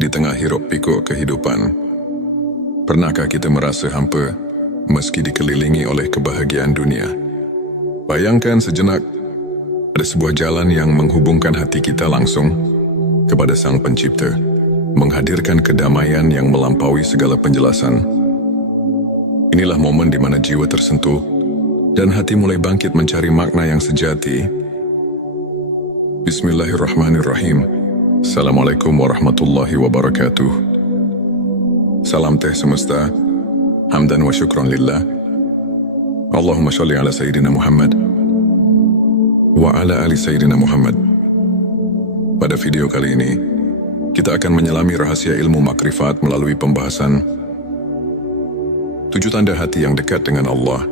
Di tengah hiruk-pikuk kehidupan, pernahkah kita merasa hampa meski dikelilingi oleh kebahagiaan dunia? Bayangkan sejenak, ada sebuah jalan yang menghubungkan hati kita langsung kepada Sang Pencipta, menghadirkan kedamaian yang melampaui segala penjelasan. Inilah momen di mana jiwa tersentuh dan hati mulai bangkit mencari makna yang sejati. Bismillahirrahmanirrahim. Assalamualaikum warahmatullahi wabarakatuh. Salam teh semesta, hamdan wa syukron lillah. Allahumma sholli ala Sayyidina Muhammad wa ala ali Sayyidina Muhammad. Pada video kali ini, kita akan menyelami rahasia ilmu makrifat melalui pembahasan 7 tanda hati yang dekat dengan Allah.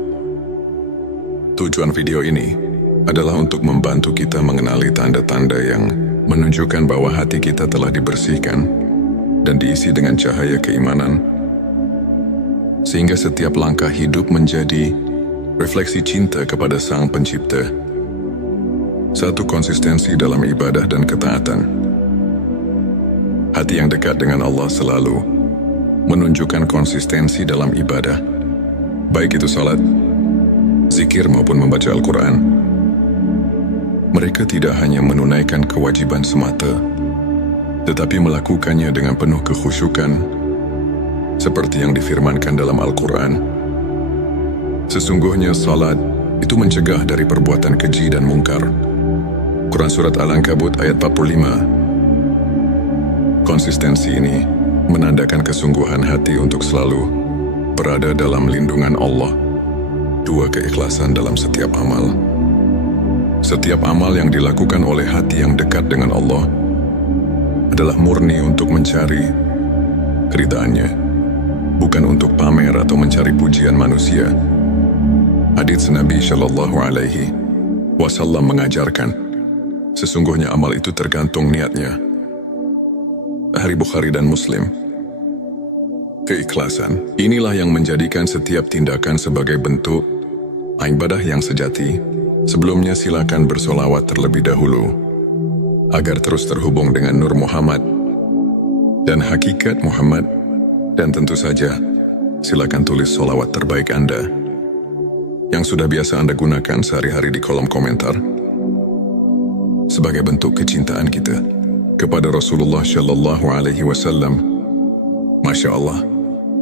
Tujuan video ini adalah untuk membantu kita mengenali tanda-tanda yang menunjukkan bahwa hati kita telah dibersihkan dan diisi dengan cahaya keimanan, sehingga setiap langkah hidup menjadi refleksi cinta kepada Sang Pencipta. 1. Konsistensi dalam ibadah dan ketaatan. Hati yang dekat dengan Allah selalu menunjukkan konsistensi dalam ibadah, baik itu salat, zikir maupun membaca Al-Quran. Mereka tidak hanya menunaikan kewajiban semata, tetapi melakukannya dengan penuh kekhusyukan, seperti yang difirmankan dalam Al-Quran. Sesungguhnya salat itu mencegah dari perbuatan keji dan mungkar. Quran Surat Al-Ankabut ayat 45. Konsistensi ini menandakan kesungguhan hati untuk selalu berada dalam lindungan Allah. 2. Keikhlasan dalam setiap amal. Setiap amal yang dilakukan oleh hati yang dekat dengan Allah adalah murni untuk mencari keridhaannya, bukan untuk pamer atau mencari pujian manusia. Hadits Nabi Shallallahu Alaihi Wasallam mengajarkan, sesungguhnya amal itu tergantung niatnya. Hadits Bukhari dan Muslim. Keikhlasan inilah yang menjadikan setiap tindakan sebagai bentuk ibadah yang sejati. Sebelumnya silakan bersolawat terlebih dahulu, agar terus terhubung dengan Nur Muhammad dan hakikat Muhammad. Dan tentu saja, silakan tulis solawat terbaik Anda yang sudah biasa Anda gunakan sehari-hari di kolom komentar, sebagai bentuk kecintaan kita kepada Rasulullah Shallallahu Alaihi Wasallam. Masya Allah,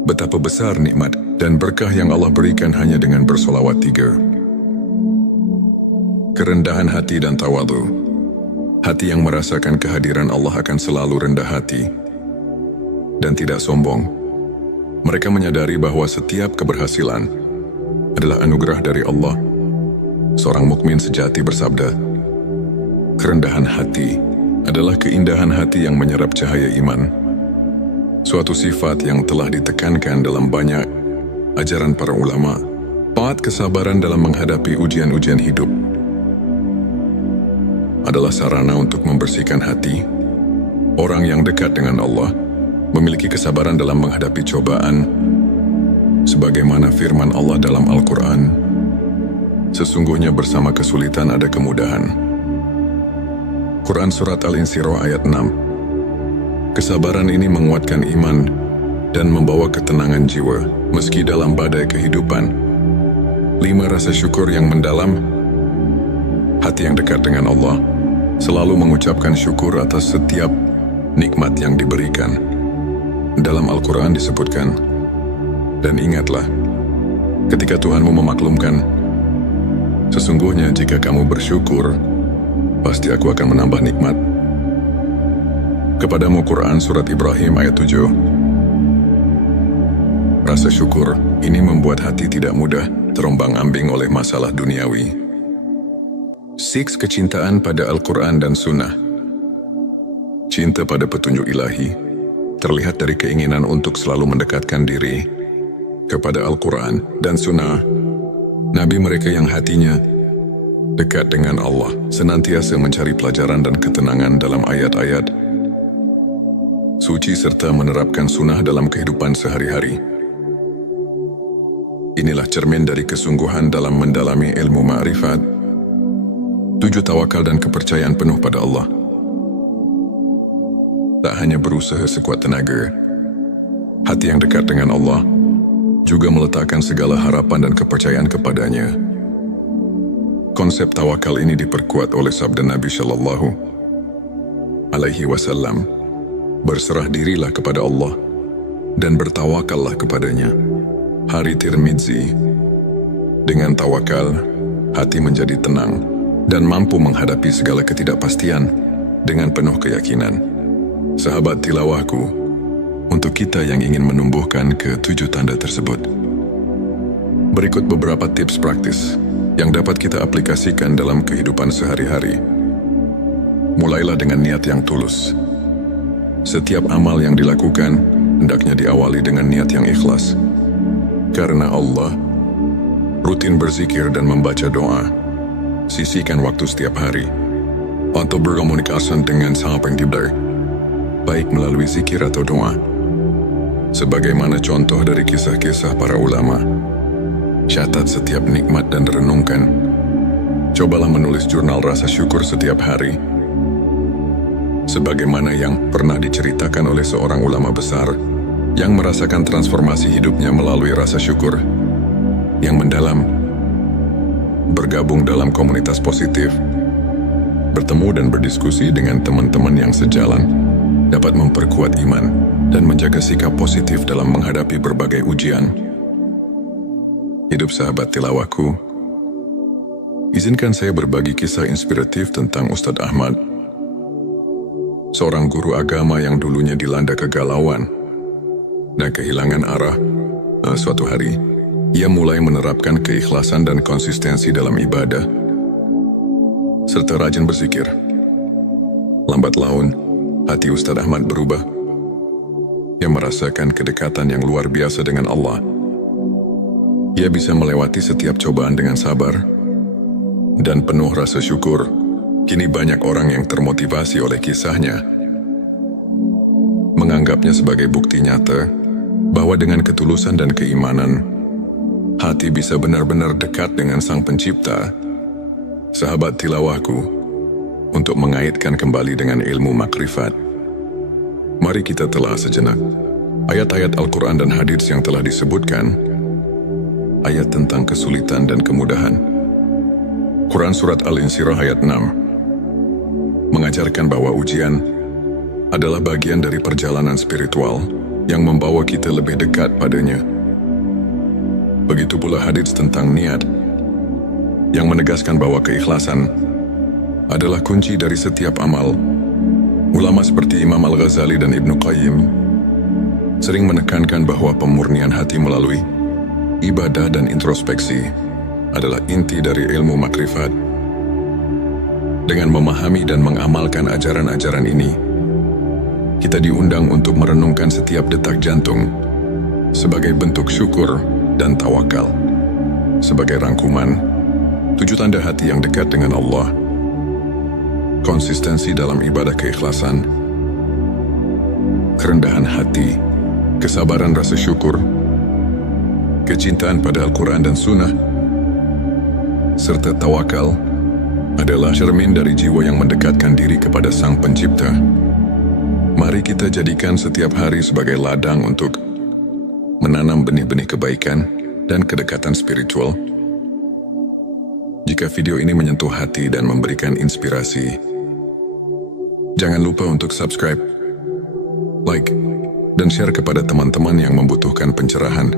betapa besar nikmat dan berkah yang Allah berikan hanya dengan bersolawat 3. Kerendahan hati dan tawadhu. Hati yang merasakan kehadiran Allah akan selalu rendah hati dan tidak sombong. Mereka menyadari bahwa setiap keberhasilan adalah anugerah dari Allah. Seorang mukmin sejati bersabda, kerendahan hati adalah keindahan hati yang menyerap cahaya iman. Suatu sifat yang telah ditekankan dalam banyak ajaran para ulama. 4. Kesabaran dalam menghadapi ujian-ujian hidup adalah sarana untuk membersihkan hati. Orang yang dekat dengan Allah memiliki kesabaran dalam menghadapi cobaan, sebagaimana firman Allah dalam Al-Quran, sesungguhnya bersama kesulitan ada kemudahan. Quran Surat Al-Insyirah ayat 6. Kesabaran ini menguatkan iman dan membawa ketenangan jiwa meski dalam badai kehidupan. 5. Rasa syukur yang mendalam. Hati yang dekat dengan Allah selalu mengucapkan syukur atas setiap nikmat yang diberikan. Dalam Al-Quran disebutkan, dan ingatlah, ketika Tuhanmu memaklumkan, sesungguhnya jika kamu bersyukur, pasti aku akan menambah nikmat. Kepadamu Quran Surat Ibrahim ayat 7. Rasa syukur ini membuat hati tidak mudah terombang-ambing oleh masalah duniawi. 6. Kecintaan pada Al-Quran dan Sunnah. Cinta pada petunjuk ilahi terlihat dari keinginan untuk selalu mendekatkan diri kepada Al-Quran dan Sunnah. Nabi mereka yang hatinya dekat dengan Allah senantiasa mencari pelajaran dan ketenangan dalam ayat-ayat suci serta menerapkan sunnah dalam kehidupan sehari-hari. Inilah cermin dari kesungguhan dalam mendalami ilmu ma'rifat. 7. Tawakal dan kepercayaan penuh pada Allah. tak hanya berusaha sekuat tenaga. Hati yang dekat dengan Allah juga meletakkan segala harapan dan kepercayaan kepadanya. Konsep tawakal ini diperkuat oleh sabda Nabi Shallallahu Alaihi Wasallam, berserah dirilah kepada Allah dan bertawakallah kepadanya. Hari Tirmidzi, dengan tawakal, hati menjadi tenang dan mampu menghadapi segala ketidakpastian dengan penuh keyakinan. Sahabat tilawahku, untuk kita yang ingin menumbuhkan ke-7 tanda tersebut, berikut beberapa tips praktis yang dapat kita aplikasikan dalam kehidupan sehari-hari. Mulailah dengan niat yang tulus. Setiap amal yang dilakukan hendaknya diawali dengan niat yang ikhlas. Karena Allah, rutin berzikir dan membaca doa. Sisihkan waktu setiap hari untuk berkomunikasi dengan Sang Pencipta, baik melalui zikir atau doa. Sebagaimana contoh dari kisah-kisah para ulama, catat setiap nikmat dan renungkan. Cobalah menulis jurnal rasa syukur setiap hari. Sebagaimana yang pernah diceritakan oleh seorang ulama besar yang merasakan transformasi hidupnya melalui rasa syukur yang mendalam, bergabung dalam komunitas positif, bertemu dan berdiskusi dengan teman-teman yang sejalan, dapat memperkuat iman dan menjaga sikap positif dalam menghadapi berbagai ujian. Hidup sahabat tilawahku, izinkan saya berbagi kisah inspiratif tentang Ustadz Ahmad, seorang guru agama yang dulunya dilanda kegalauan dan kehilangan arah. Suatu hari, ia mulai menerapkan keikhlasan dan konsistensi dalam ibadah, serta rajin berzikir. Lambat laun, hati Ustadz Ahmad berubah. Ia merasakan kedekatan yang luar biasa dengan Allah. Ia bisa melewati setiap cobaan dengan sabar dan penuh rasa syukur. Kini banyak orang yang termotivasi oleh kisahnya, menganggapnya sebagai bukti nyata bahwa dengan ketulusan dan keimanan, hati bisa benar-benar dekat dengan Sang Pencipta. Sahabat tilawahku, untuk mengaitkan kembali dengan ilmu makrifat, mari kita telah sejenak ayat-ayat Al-Quran dan hadits yang telah disebutkan. Ayat tentang kesulitan dan kemudahan. Quran Surat Al-Insyirah ayat 6 mengajarkan bahwa ujian adalah bagian dari perjalanan spiritual yang membawa kita lebih dekat padanya. Begitu pula hadits tentang niat yang menegaskan bahwa keikhlasan adalah kunci dari setiap amal. Ulama seperti Imam Al-Ghazali dan Ibnu Qayyim sering menekankan bahwa pemurnian hati melalui ibadah dan introspeksi adalah inti dari ilmu makrifat. Dengan memahami dan mengamalkan ajaran-ajaran ini, kita diundang untuk merenungkan setiap detak jantung sebagai bentuk syukur dan tawakal. Sebagai rangkuman, 7 tanda hati yang dekat dengan Allah: konsistensi dalam ibadah keikhlasan, kerendahan hati, kesabaran rasa syukur, kecintaan pada Al-Quran dan Sunnah, serta tawakal adalah cermin dari jiwa yang mendekatkan diri kepada Sang Pencipta. Mari kita jadikan setiap hari sebagai ladang untuk menanam benih-benih kebaikan dan kedekatan spiritual. Jika video ini menyentuh hati dan memberikan inspirasi, jangan lupa untuk subscribe, like, dan share kepada teman-teman yang membutuhkan pencerahan.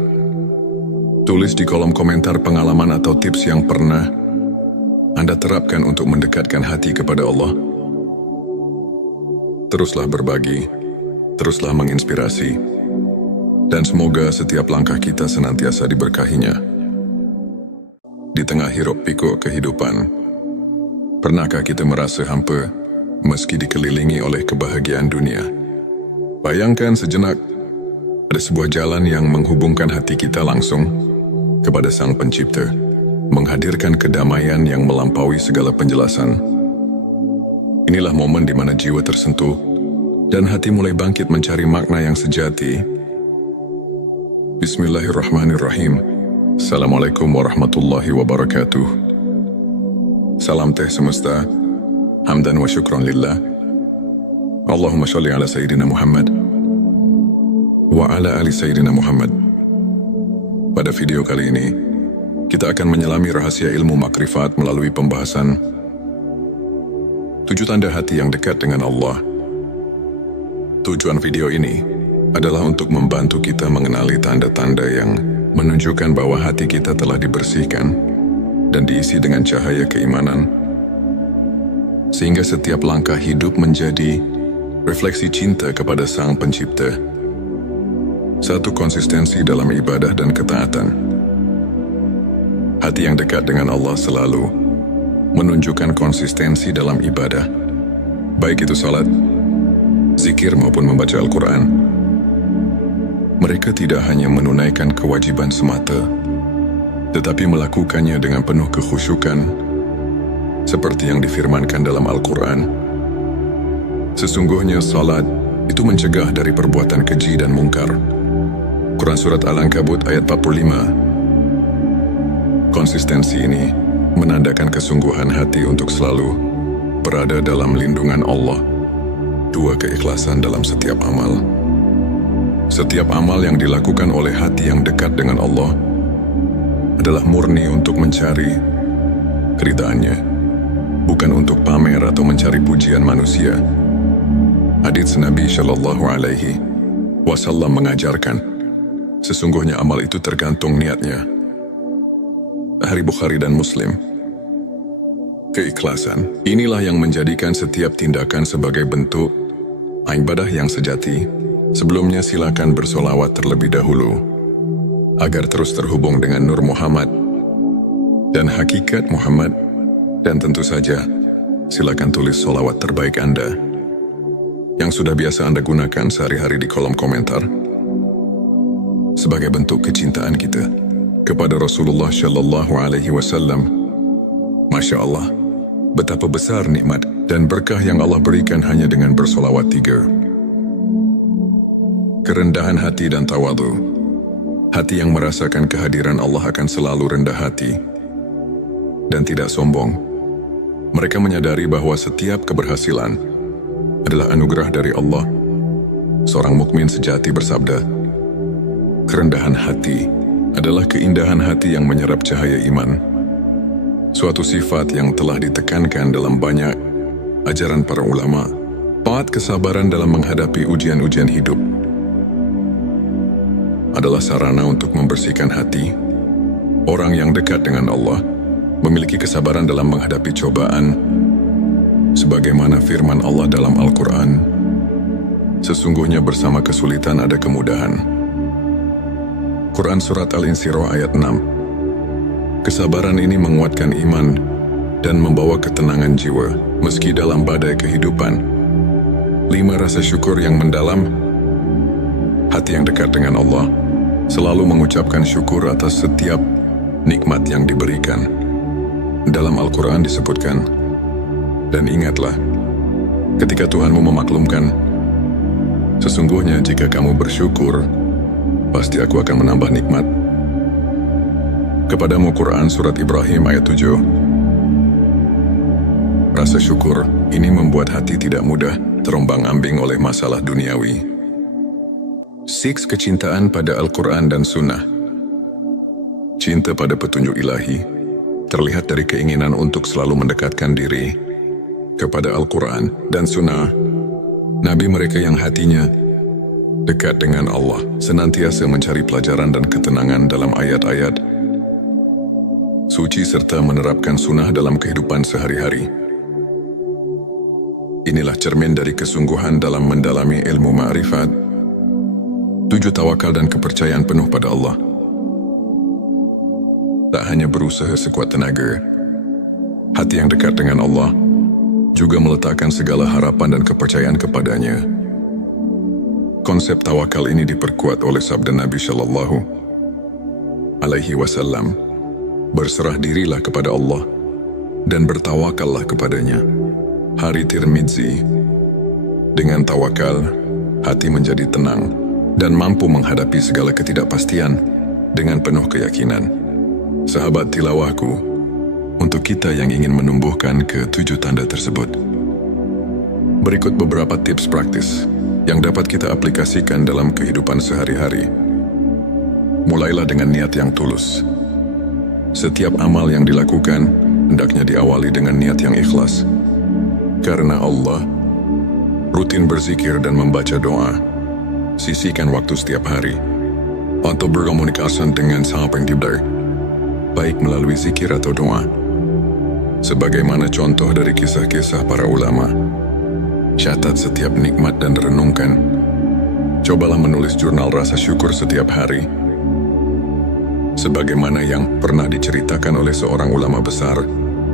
Tulis di kolom komentar pengalaman atau tips yang pernah Anda terapkan untuk mendekatkan hati kepada Allah. Teruslah berbagi, teruslah menginspirasi, dan semoga setiap langkah kita senantiasa diberkahinya. Di tengah hiruk pikuk kehidupan, pernahkah kita merasa hampa meski dikelilingi oleh kebahagiaan dunia? Bayangkan sejenak, ada sebuah jalan yang menghubungkan hati kita langsung kepada Sang Pencipta, menghadirkan kedamaian yang melampaui segala penjelasan. Inilah momen di mana jiwa tersentuh dan hati mulai bangkit mencari makna yang sejati. Bismillahirrahmanirrahim. Assalamualaikum warahmatullahi wabarakatuh. Salam teh semesta, hamdan wa syukron lillah. Allahumma sholli ala Sayyidina Muhammad wa ala ali Sayyidina Muhammad. Pada video kali ini, kita akan menyelami rahasia ilmu makrifat melalui pembahasan 7 tanda hati yang dekat dengan Allah. Tujuan video ini adalah untuk membantu kita mengenali tanda-tanda yang menunjukkan bahwa hati kita telah dibersihkan dan diisi dengan cahaya keimanan, sehingga setiap langkah hidup menjadi refleksi cinta kepada Sang Pencipta. Satu, konsistensi dalam ibadah dan ketaatan. Hati yang dekat dengan Allah selalu menunjukkan konsistensi dalam ibadah, baik itu salat, zikir maupun membaca Al-Quran. Mereka tidak hanya menunaikan kewajiban semata, tetapi melakukannya dengan penuh kekhusyukan, seperti yang difirmankan dalam Al-Quran. Sesungguhnya salat itu mencegah dari perbuatan keji dan mungkar. Quran Surat Al-Ankabut ayat 45. Konsistensi ini menandakan kesungguhan hati untuk selalu berada dalam lindungan Allah. 2, keikhlasan dalam setiap amal. Setiap amal yang dilakukan oleh hati yang dekat dengan Allah adalah murni untuk mencari keridhaannya, bukan untuk pamer atau mencari pujian manusia. Hadits Nabi Shallallahu Alaihi Wasallam mengajarkan, sesungguhnya amal itu tergantung niatnya. Hari Bukhari dan Muslim. Keikhlasan, inilah yang menjadikan setiap tindakan sebagai bentuk ibadah yang sejati. Sebelumnya silakan bersolawat terlebih dahulu, agar terus terhubung dengan Nur Muhammad dan hakikat Muhammad. Dan tentu saja, silakan tulis solawat terbaik Anda yang sudah biasa Anda gunakan sehari-hari di kolom komentar, sebagai bentuk kecintaan kita kepada Rasulullah Shallallahu Alaihi Wasallam. Masya Allah, betapa besar nikmat dan berkah yang Allah berikan hanya dengan bersolawat 3. Kerendahan hati dan tawadhu. Hati yang merasakan kehadiran Allah akan selalu rendah hati dan tidak sombong. Mereka menyadari bahwa setiap keberhasilan adalah anugerah dari Allah. Seorang mukmin sejati bersabda, kerendahan hati adalah keindahan hati yang menyerap cahaya iman. Suatu sifat yang telah ditekankan dalam banyak ajaran para ulama. 4, kesabaran dalam menghadapi ujian-ujian hidup adalah sarana untuk membersihkan hati. Orang yang dekat dengan Allah memiliki kesabaran dalam menghadapi cobaan, sebagaimana firman Allah dalam Al-Quran, sesungguhnya bersama kesulitan ada kemudahan. Quran Surat Al-Insyirah ayat 6. Kesabaran ini menguatkan iman dan membawa ketenangan jiwa meski dalam badai kehidupan. 5, rasa syukur yang mendalam. Hati yang dekat dengan Allah selalu mengucapkan syukur atas setiap nikmat yang diberikan. Dalam Al-Quran disebutkan, dan ingatlah, ketika Tuhanmu memaklumkan, sesungguhnya jika kamu bersyukur, pasti aku akan menambah nikmat kepadamu. Quran Surat Ibrahim ayat 7. Rasa syukur ini membuat hati tidak mudah terombang-ambing oleh masalah duniawi. 6, kecintaan pada Al-Quran dan Sunnah. Cinta pada petunjuk ilahi terlihat dari keinginan untuk selalu mendekatkan diri kepada Al-Quran dan Sunnah. Nabi mereka yang hatinya dekat dengan Allah senantiasa mencari pelajaran dan ketenangan dalam ayat-ayat suci serta menerapkan sunnah dalam kehidupan sehari-hari. Inilah cermin dari kesungguhan dalam mendalami ilmu ma'rifat. 7, tawakal dan kepercayaan penuh pada Allah. Tak hanya berusaha sekuat tenaga, hati yang dekat dengan Allah juga meletakkan segala harapan dan kepercayaan kepadanya. Konsep tawakal ini diperkuat oleh sabda Nabi Shallallahu Alaihi Wasallam, berserah dirilah kepada Allah dan bertawakallah kepadanya. Hari Tirmidzi. Dengan tawakal, hati menjadi tenang dan mampu menghadapi segala ketidakpastian dengan penuh keyakinan. Sahabat tilawahku, untuk kita yang ingin menumbuhkan ke-7 tanda tersebut, Berikut beberapa tips praktis yang dapat kita aplikasikan dalam kehidupan sehari-hari. Mulailah dengan niat yang tulus. Setiap amal yang dilakukan hendaknya diawali dengan niat yang ikhlas. Karena Allah, rutin berzikir dan membaca doa. Sisihkan waktu setiap hari untuk berkomunikasi dengan Sang Pencipta, baik melalui zikir atau doa. Sebagaimana contoh dari kisah-kisah para ulama, catat setiap nikmat dan renungkan. Cobalah menulis jurnal rasa syukur setiap hari. Sebagaimana yang pernah diceritakan oleh seorang ulama besar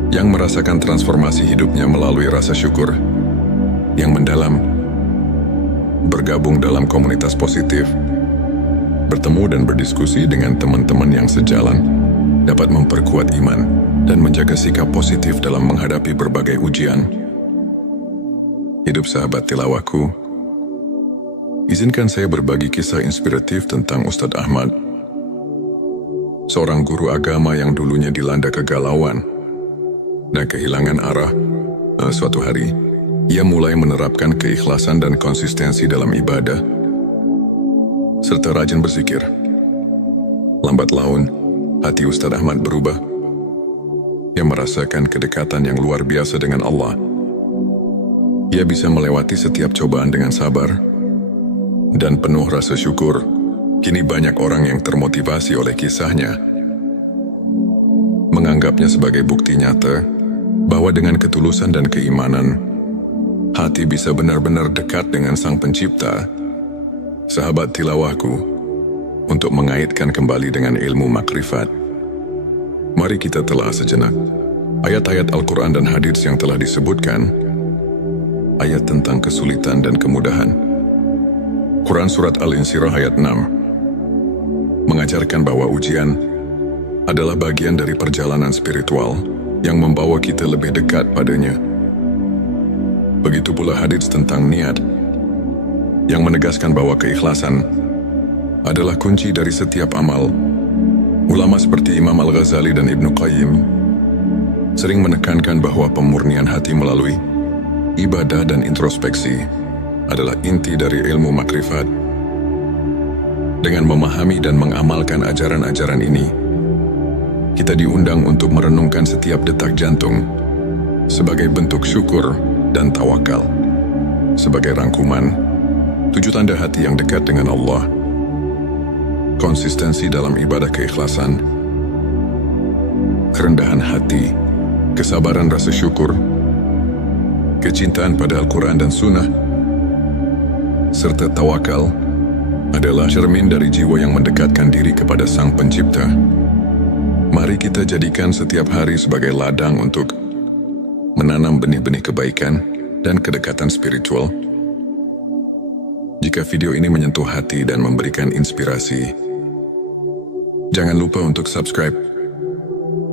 yang merasakan transformasi hidupnya melalui rasa syukur yang mendalam, bergabung dalam komunitas positif, bertemu dan berdiskusi dengan teman-teman yang sejalan, dapat memperkuat iman dan menjaga sikap positif dalam menghadapi berbagai ujian. Hidup sahabat tilawahku, izinkan saya berbagi kisah inspiratif tentang Ustadz Ahmad, seorang guru agama yang dulunya dilanda kegalauan dan kehilangan arah. Suatu hari, ia mulai menerapkan keikhlasan dan konsistensi dalam ibadah, serta rajin berzikir. Lambat laun, hati Ustadz Ahmad berubah. Ia merasakan kedekatan yang luar biasa dengan Allah. Ia bisa melewati setiap cobaan dengan sabar dan penuh rasa syukur. Kini banyak orang yang termotivasi oleh kisahnya, menganggapnya sebagai bukti nyata bahwa dengan ketulusan dan keimanan, hati bisa benar-benar dekat dengan Sang Pencipta. Sahabat tilawahku, untuk mengaitkan kembali dengan ilmu makrifat, mari kita telah sejenak ayat-ayat Al-Quran dan hadits yang telah disebutkan, ayat tentang kesulitan dan kemudahan. Quran Surat Al-Insyirah ayat 6 mengajarkan bahwa ujian adalah bagian dari perjalanan spiritual yang membawa kita lebih dekat padanya. Begitu pula hadits tentang niat, yang menegaskan bahwa keikhlasan adalah kunci dari setiap amal. Ulama seperti Imam Al-Ghazali dan Ibnu Qayyim sering menekankan bahwa pemurnian hati melalui ibadah dan introspeksi adalah inti dari ilmu makrifat. Dengan memahami dan mengamalkan ajaran-ajaran ini, kita diundang untuk merenungkan setiap detak jantung sebagai bentuk syukur dan tawakal. Sebagai rangkuman, 7 tanda hati yang dekat dengan Allah: konsistensi dalam ibadah keikhlasan, kerendahan hati, kesabaran rasa syukur, kecintaan pada Al-Quran dan Sunnah, serta tawakal adalah cermin dari jiwa yang mendekatkan diri kepada Sang Pencipta. Mari kita jadikan setiap hari sebagai ladang untuk menanam benih-benih kebaikan dan kedekatan spiritual. Jika video ini menyentuh hati dan memberikan inspirasi, jangan lupa untuk subscribe,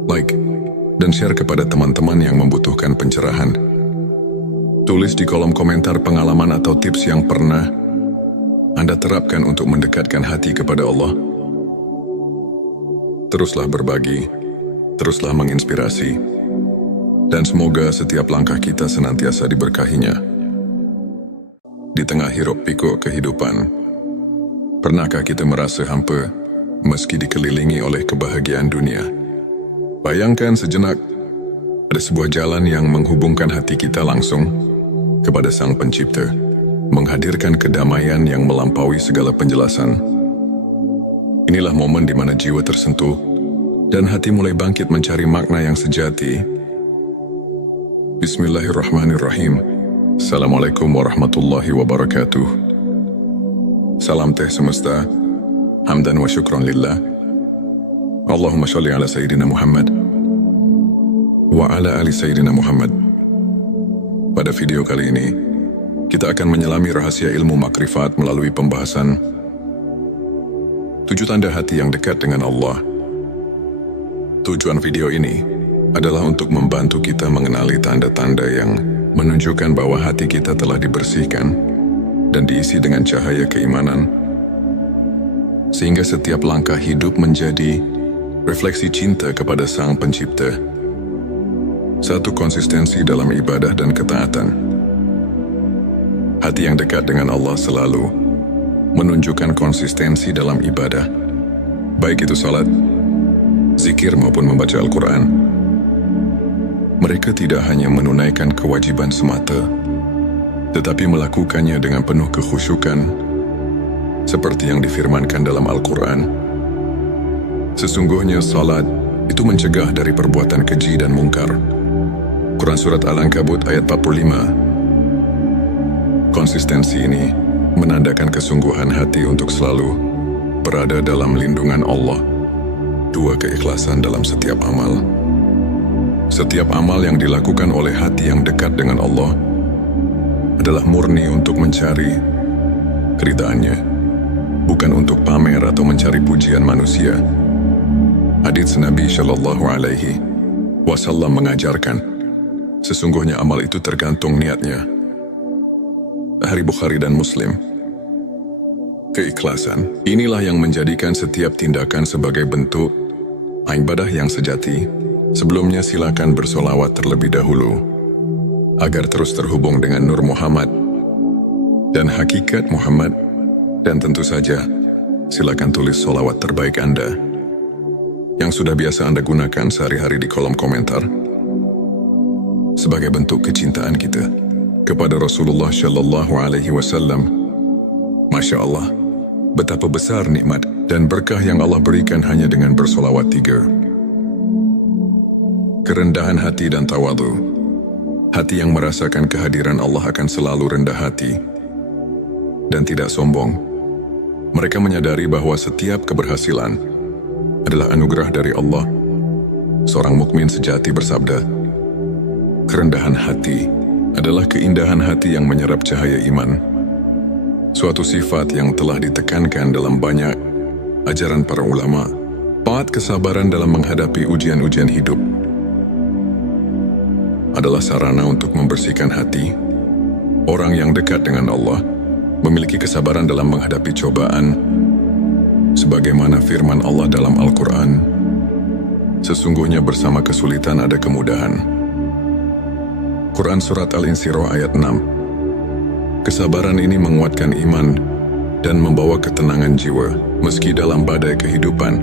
like, dan share kepada teman-teman yang membutuhkan pencerahan. Tulis di kolom komentar pengalaman atau tips yang pernah Anda terapkan untuk mendekatkan hati kepada Allah. Teruslah berbagi, teruslah menginspirasi, dan semoga setiap langkah kita senantiasa diberkahinya. Di tengah hiruk pikuk kehidupan, pernahkah kita merasa hampa meski dikelilingi oleh kebahagiaan dunia? Bayangkan sejenak, ada sebuah jalan yang menghubungkan hati kita langsung kepada Sang Pencipta, menghadirkan kedamaian yang melampaui segala penjelasan. Inilah momen di mana jiwa tersentuh dan hati mulai bangkit mencari makna yang sejati. Bismillahirrahmanirrahim. Assalamualaikum warahmatullahi wabarakatuh. Salam teh semesta, hamdan wa syukran lillah. Allahumma sholli ala Sayyidina Muhammad wa ala ali Sayyidina Muhammad. Pada video kali ini, kita akan menyelami rahasia ilmu makrifat melalui pembahasan 7 tanda hati yang dekat dengan Allah. Tujuan video ini adalah untuk membantu kita mengenali tanda-tanda yang menunjukkan bahwa hati kita telah dibersihkan dan diisi dengan cahaya keimanan, sehingga setiap langkah hidup menjadi refleksi cinta kepada Sang Pencipta. 1. Konsistensi dalam ibadah dan ketaatan. Hati yang dekat dengan Allah selalu menunjukkan konsistensi dalam ibadah, baik itu salat, zikir maupun membaca Al-Quran. Mereka tidak hanya menunaikan kewajiban semata, tetapi melakukannya dengan penuh kekhusyukan, seperti yang difirmankan dalam Al-Quran. Sesungguhnya salat itu mencegah dari perbuatan keji dan mungkar. Quran Surat Al-Ankabut ayat 45. Konsistensi ini menandakan kesungguhan hati untuk selalu berada dalam lindungan Allah. 2. Keikhlasan dalam setiap amal. Setiap amal yang dilakukan oleh hati yang dekat dengan Allah adalah murni untuk mencari keridhaannya, bukan untuk pamer atau mencari pujian manusia. Hadits Nabi Shallallahu Alaihi Wasallam mengajarkan, sesungguhnya amal itu tergantung niatnya. Hari Bukhari dan Muslim. Keikhlasan inilah yang menjadikan setiap tindakan sebagai bentuk ibadah yang sejati. Sebelumnya silakan bersolawat terlebih dahulu agar terus terhubung dengan Nur Muhammad dan hakikat Muhammad, dan tentu saja silakan tulis solawat terbaik Anda yang sudah biasa Anda gunakan sehari-hari di kolom komentar sebagai bentuk kecintaan kita kepada Rasulullah Shallallahu Alaihi Wasallam. Masya Allah, betapa besar nikmat dan berkah yang Allah berikan hanya dengan bersolawat 3. Kerendahan hati dan tawadhu. Hati yang merasakan kehadiran Allah akan selalu rendah hati dan tidak sombong. Mereka menyadari bahwa setiap keberhasilan adalah anugerah dari Allah. Seorang mukmin sejati bersabda, kerendahan hati adalah keindahan hati yang menyerap cahaya iman. Suatu sifat yang telah ditekankan dalam banyak ajaran para ulama. 4. Kesabaran dalam menghadapi ujian-ujian hidup adalah sarana untuk membersihkan hati. Orang yang dekat dengan Allah memiliki kesabaran dalam menghadapi cobaan, sebagaimana firman Allah dalam Al-Quran, sesungguhnya bersama kesulitan ada kemudahan. Quran Surat Al-Insyirah ayat 6. Kesabaran ini menguatkan iman dan membawa ketenangan jiwa meski dalam badai kehidupan.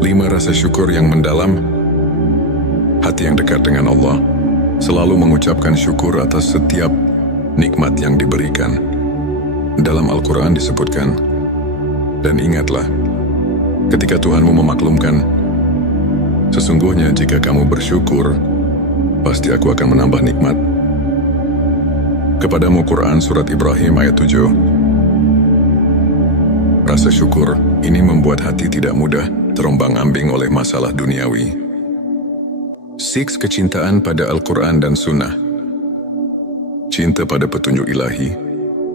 5. Rasa syukur yang mendalam. Hati yang dekat dengan Allah selalu mengucapkan syukur atas setiap nikmat yang diberikan. Dalam Al-Quran disebutkan, dan ingatlah, ketika Tuhanmu memaklumkan, sesungguhnya jika kamu bersyukur, pasti aku akan menambah nikmat kepadamu. Quran Surat Ibrahim ayat 7. Rasa syukur ini membuat hati tidak mudah terombang-ambing oleh masalah duniawi. 6. Kecintaan pada Al-Quran dan Sunnah. Cinta pada petunjuk ilahi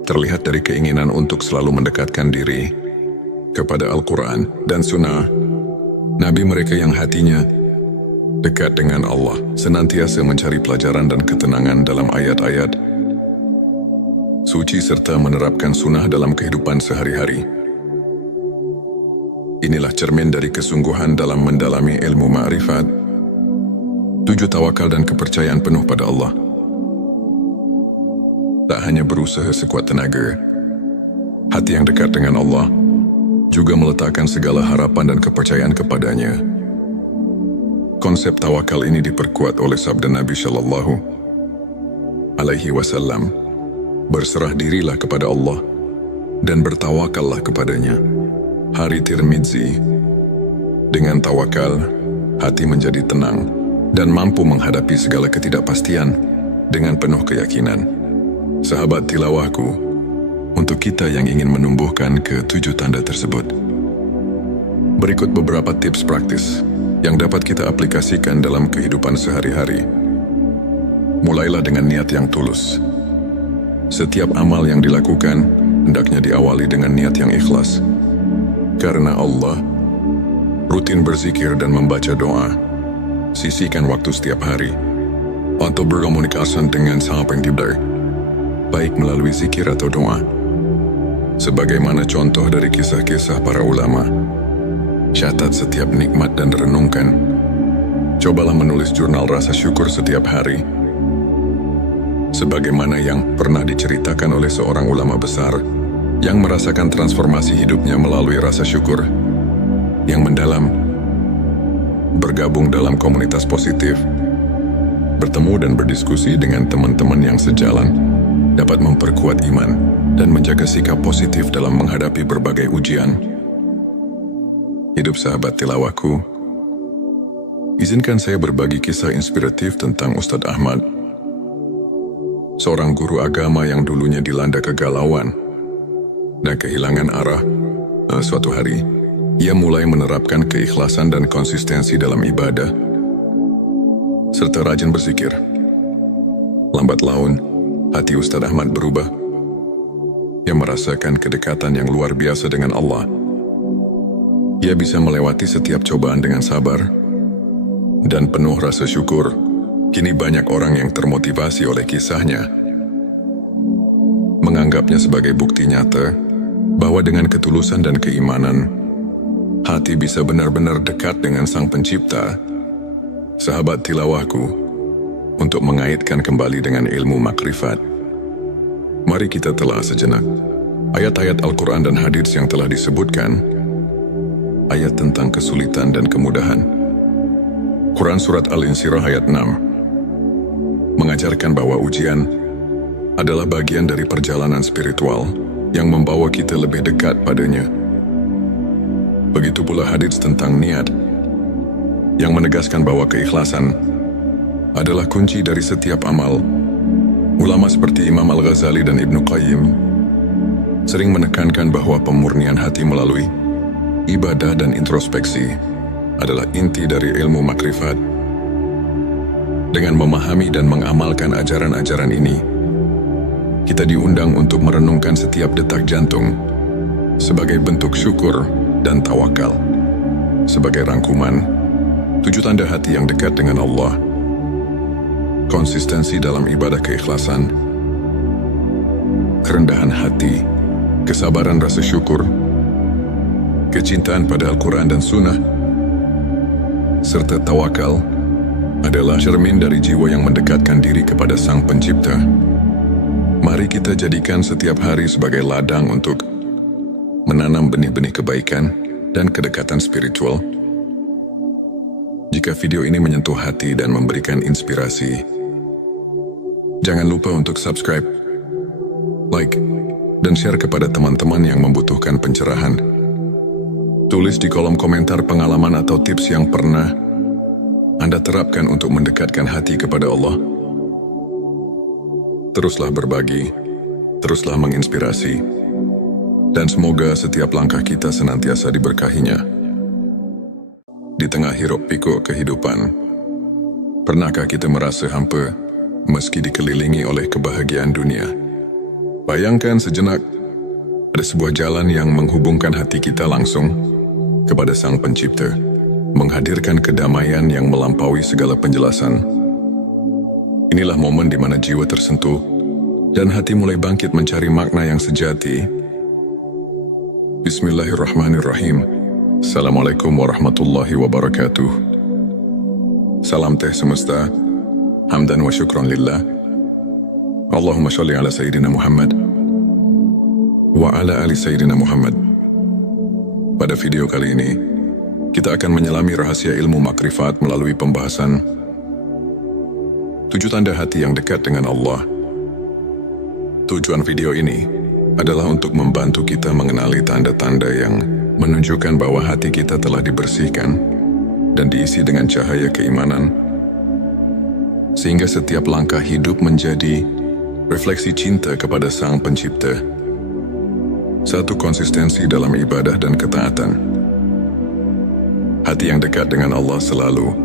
terlihat dari keinginan untuk selalu mendekatkan diri kepada Al-Quran dan Sunnah. Nabi mereka yang hatinya dekat dengan Allah senantiasa mencari pelajaran dan ketenangan dalam ayat-ayat suci serta menerapkan sunnah dalam kehidupan sehari-hari. Inilah cermin dari kesungguhan dalam mendalami ilmu ma'rifat. 7. Tawakal dan kepercayaan penuh pada Allah. Tak hanya berusaha sekuat tenaga, hati yang dekat dengan Allah juga meletakkan segala harapan dan kepercayaan kepadanya. Konsep tawakal ini diperkuat oleh sabda Nabi Shallallahu Alaihi Wasallam, berserah dirilah kepada Allah dan bertawakallah kepadanya. Hari Tirmidzi. Dengan tawakal, hati menjadi tenang dan mampu menghadapi segala ketidakpastian dengan penuh keyakinan. Sahabat tilawahku, untuk kita yang ingin menumbuhkan ke-7 tanda tersebut, berikut beberapa tips praktis yang dapat kita aplikasikan dalam kehidupan sehari-hari. Mulailah dengan niat yang tulus. Setiap amal yang dilakukan hendaknya diawali dengan niat yang ikhlas. Karena Allah, rutin berzikir dan membaca doa. Sisihkan waktu setiap hari untuk berkomunikasi dengan Sang Pencipta, baik melalui zikir atau doa. Sebagaimana contoh dari kisah-kisah para ulama, catat setiap nikmat dan renungkan. Cobalah menulis jurnal rasa syukur setiap hari. sebagaimana yang pernah diceritakan oleh seorang ulama besar yang merasakan transformasi hidupnya melalui rasa syukur yang mendalam, bergabung dalam komunitas positif, bertemu dan berdiskusi dengan teman-teman yang sejalan, dapat memperkuat iman dan menjaga sikap positif dalam menghadapi berbagai ujian. Hidup sahabat tilawahku, izinkan saya berbagi kisah inspiratif tentang Ustadz Ahmad, seorang guru agama yang dulunya dilanda kegalauan dan kehilangan arah. Suatu hari, ia mulai menerapkan keikhlasan dan konsistensi dalam ibadah, serta rajin berzikir. Lambat laun, hati Ustadz Ahmad berubah. Ia merasakan kedekatan yang luar biasa dengan Allah. Ia bisa melewati setiap cobaan dengan sabar dan penuh rasa syukur. Kini banyak orang yang termotivasi oleh kisahnya, menganggapnya sebagai bukti nyata bahwa dengan ketulusan dan keimanan, hati bisa benar-benar dekat dengan Sang Pencipta. Sahabat tilawahku, untuk mengaitkan kembali dengan ilmu makrifat, mari kita telah sejenak ayat-ayat Al-Quran dan hadits yang telah disebutkan, ayat tentang kesulitan dan kemudahan. Quran Surat Al-Insyirah ayat 6 mengajarkan bahwa ujian adalah bagian dari perjalanan spiritual yang membawa kita lebih dekat padanya. Begitu pula hadits tentang niat, yang menegaskan bahwa keikhlasan adalah kunci dari setiap amal. Ulama seperti Imam Al-Ghazali dan Ibnu Qayyim sering menekankan bahwa pemurnian hati melalui ibadah dan introspeksi adalah inti dari ilmu makrifat. Dengan memahami dan mengamalkan ajaran-ajaran ini, kita diundang untuk merenungkan setiap detak jantung sebagai bentuk syukur dan tawakal. Sebagai rangkuman, 7 tanda hati yang dekat dengan Allah: konsistensi dalam ibadah keikhlasan, kerendahan hati, kesabaran rasa syukur, kecintaan pada Al-Quran dan Sunnah, serta tawakal adalah cermin dari jiwa yang mendekatkan diri kepada Sang Pencipta. Mari kita jadikan setiap hari sebagai ladang untuk menanam benih-benih kebaikan dan kedekatan spiritual. Jika video ini menyentuh hati dan memberikan inspirasi, jangan lupa untuk subscribe, like, dan share kepada teman-teman yang membutuhkan pencerahan. Tulis di kolom komentar pengalaman atau tips yang pernah Anda terapkan untuk mendekatkan hati kepada Allah. Teruslah berbagi, teruslah menginspirasi, dan semoga setiap langkah kita senantiasa diberkahinya. Di tengah hiruk pikuk kehidupan, pernahkah kita merasa hampa meski dikelilingi oleh kebahagiaan dunia? Bayangkan sejenak, ada sebuah jalan yang menghubungkan hati kita langsung kepada Sang Pencipta, menghadirkan kedamaian yang melampaui segala penjelasan. Inilah momen di mana jiwa tersentuh dan hati mulai bangkit mencari makna yang sejati. Bismillahirrahmanirrahim. Assalamualaikum warahmatullahi wabarakatuh. Salam teh semesta, hamdan wa syukran lillah. Allahumma sholli ala Sayyidina Muhammad wa ala ali Sayyidina Muhammad. Pada video kali ini, kita akan menyelami rahasia ilmu makrifat melalui pembahasan 7 tanda hati yang dekat dengan Allah. Tujuan video ini adalah untuk membantu kita mengenali tanda-tanda yang menunjukkan bahwa hati kita telah dibersihkan dan diisi dengan cahaya keimanan, sehingga setiap langkah hidup menjadi refleksi cinta kepada Sang Pencipta. 1. Konsistensi dalam ibadah dan ketaatan. Hati yang dekat dengan Allah selalu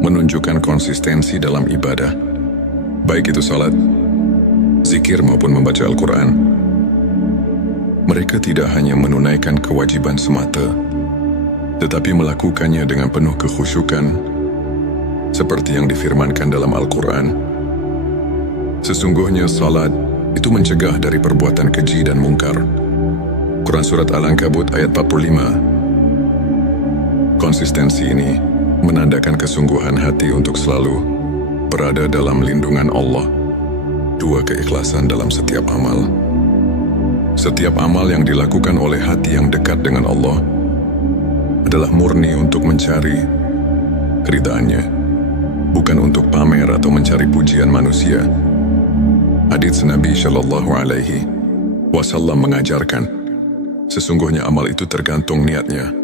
menunjukkan konsistensi dalam ibadah, baik itu salat, zikir maupun membaca Al-Quran. Mereka tidak hanya menunaikan kewajiban semata, tetapi melakukannya dengan penuh kekhusyukan, seperti yang difirmankan dalam Al-Quran. Sesungguhnya salat itu mencegah dari perbuatan keji dan mungkar. Quran Surat Al-Ankabut ayat 45. Konsistensi ini menandakan kesungguhan hati untuk selalu berada dalam lindungan Allah 2. Keikhlasan dalam setiap amal. Setiap amal yang dilakukan oleh hati yang dekat dengan Allah adalah murni untuk mencari keridhaannya, bukan untuk pamer atau mencari pujian manusia. Hadits Nabi Shallallahu Alaihi Wasallam mengajarkan, sesungguhnya amal itu tergantung niatnya.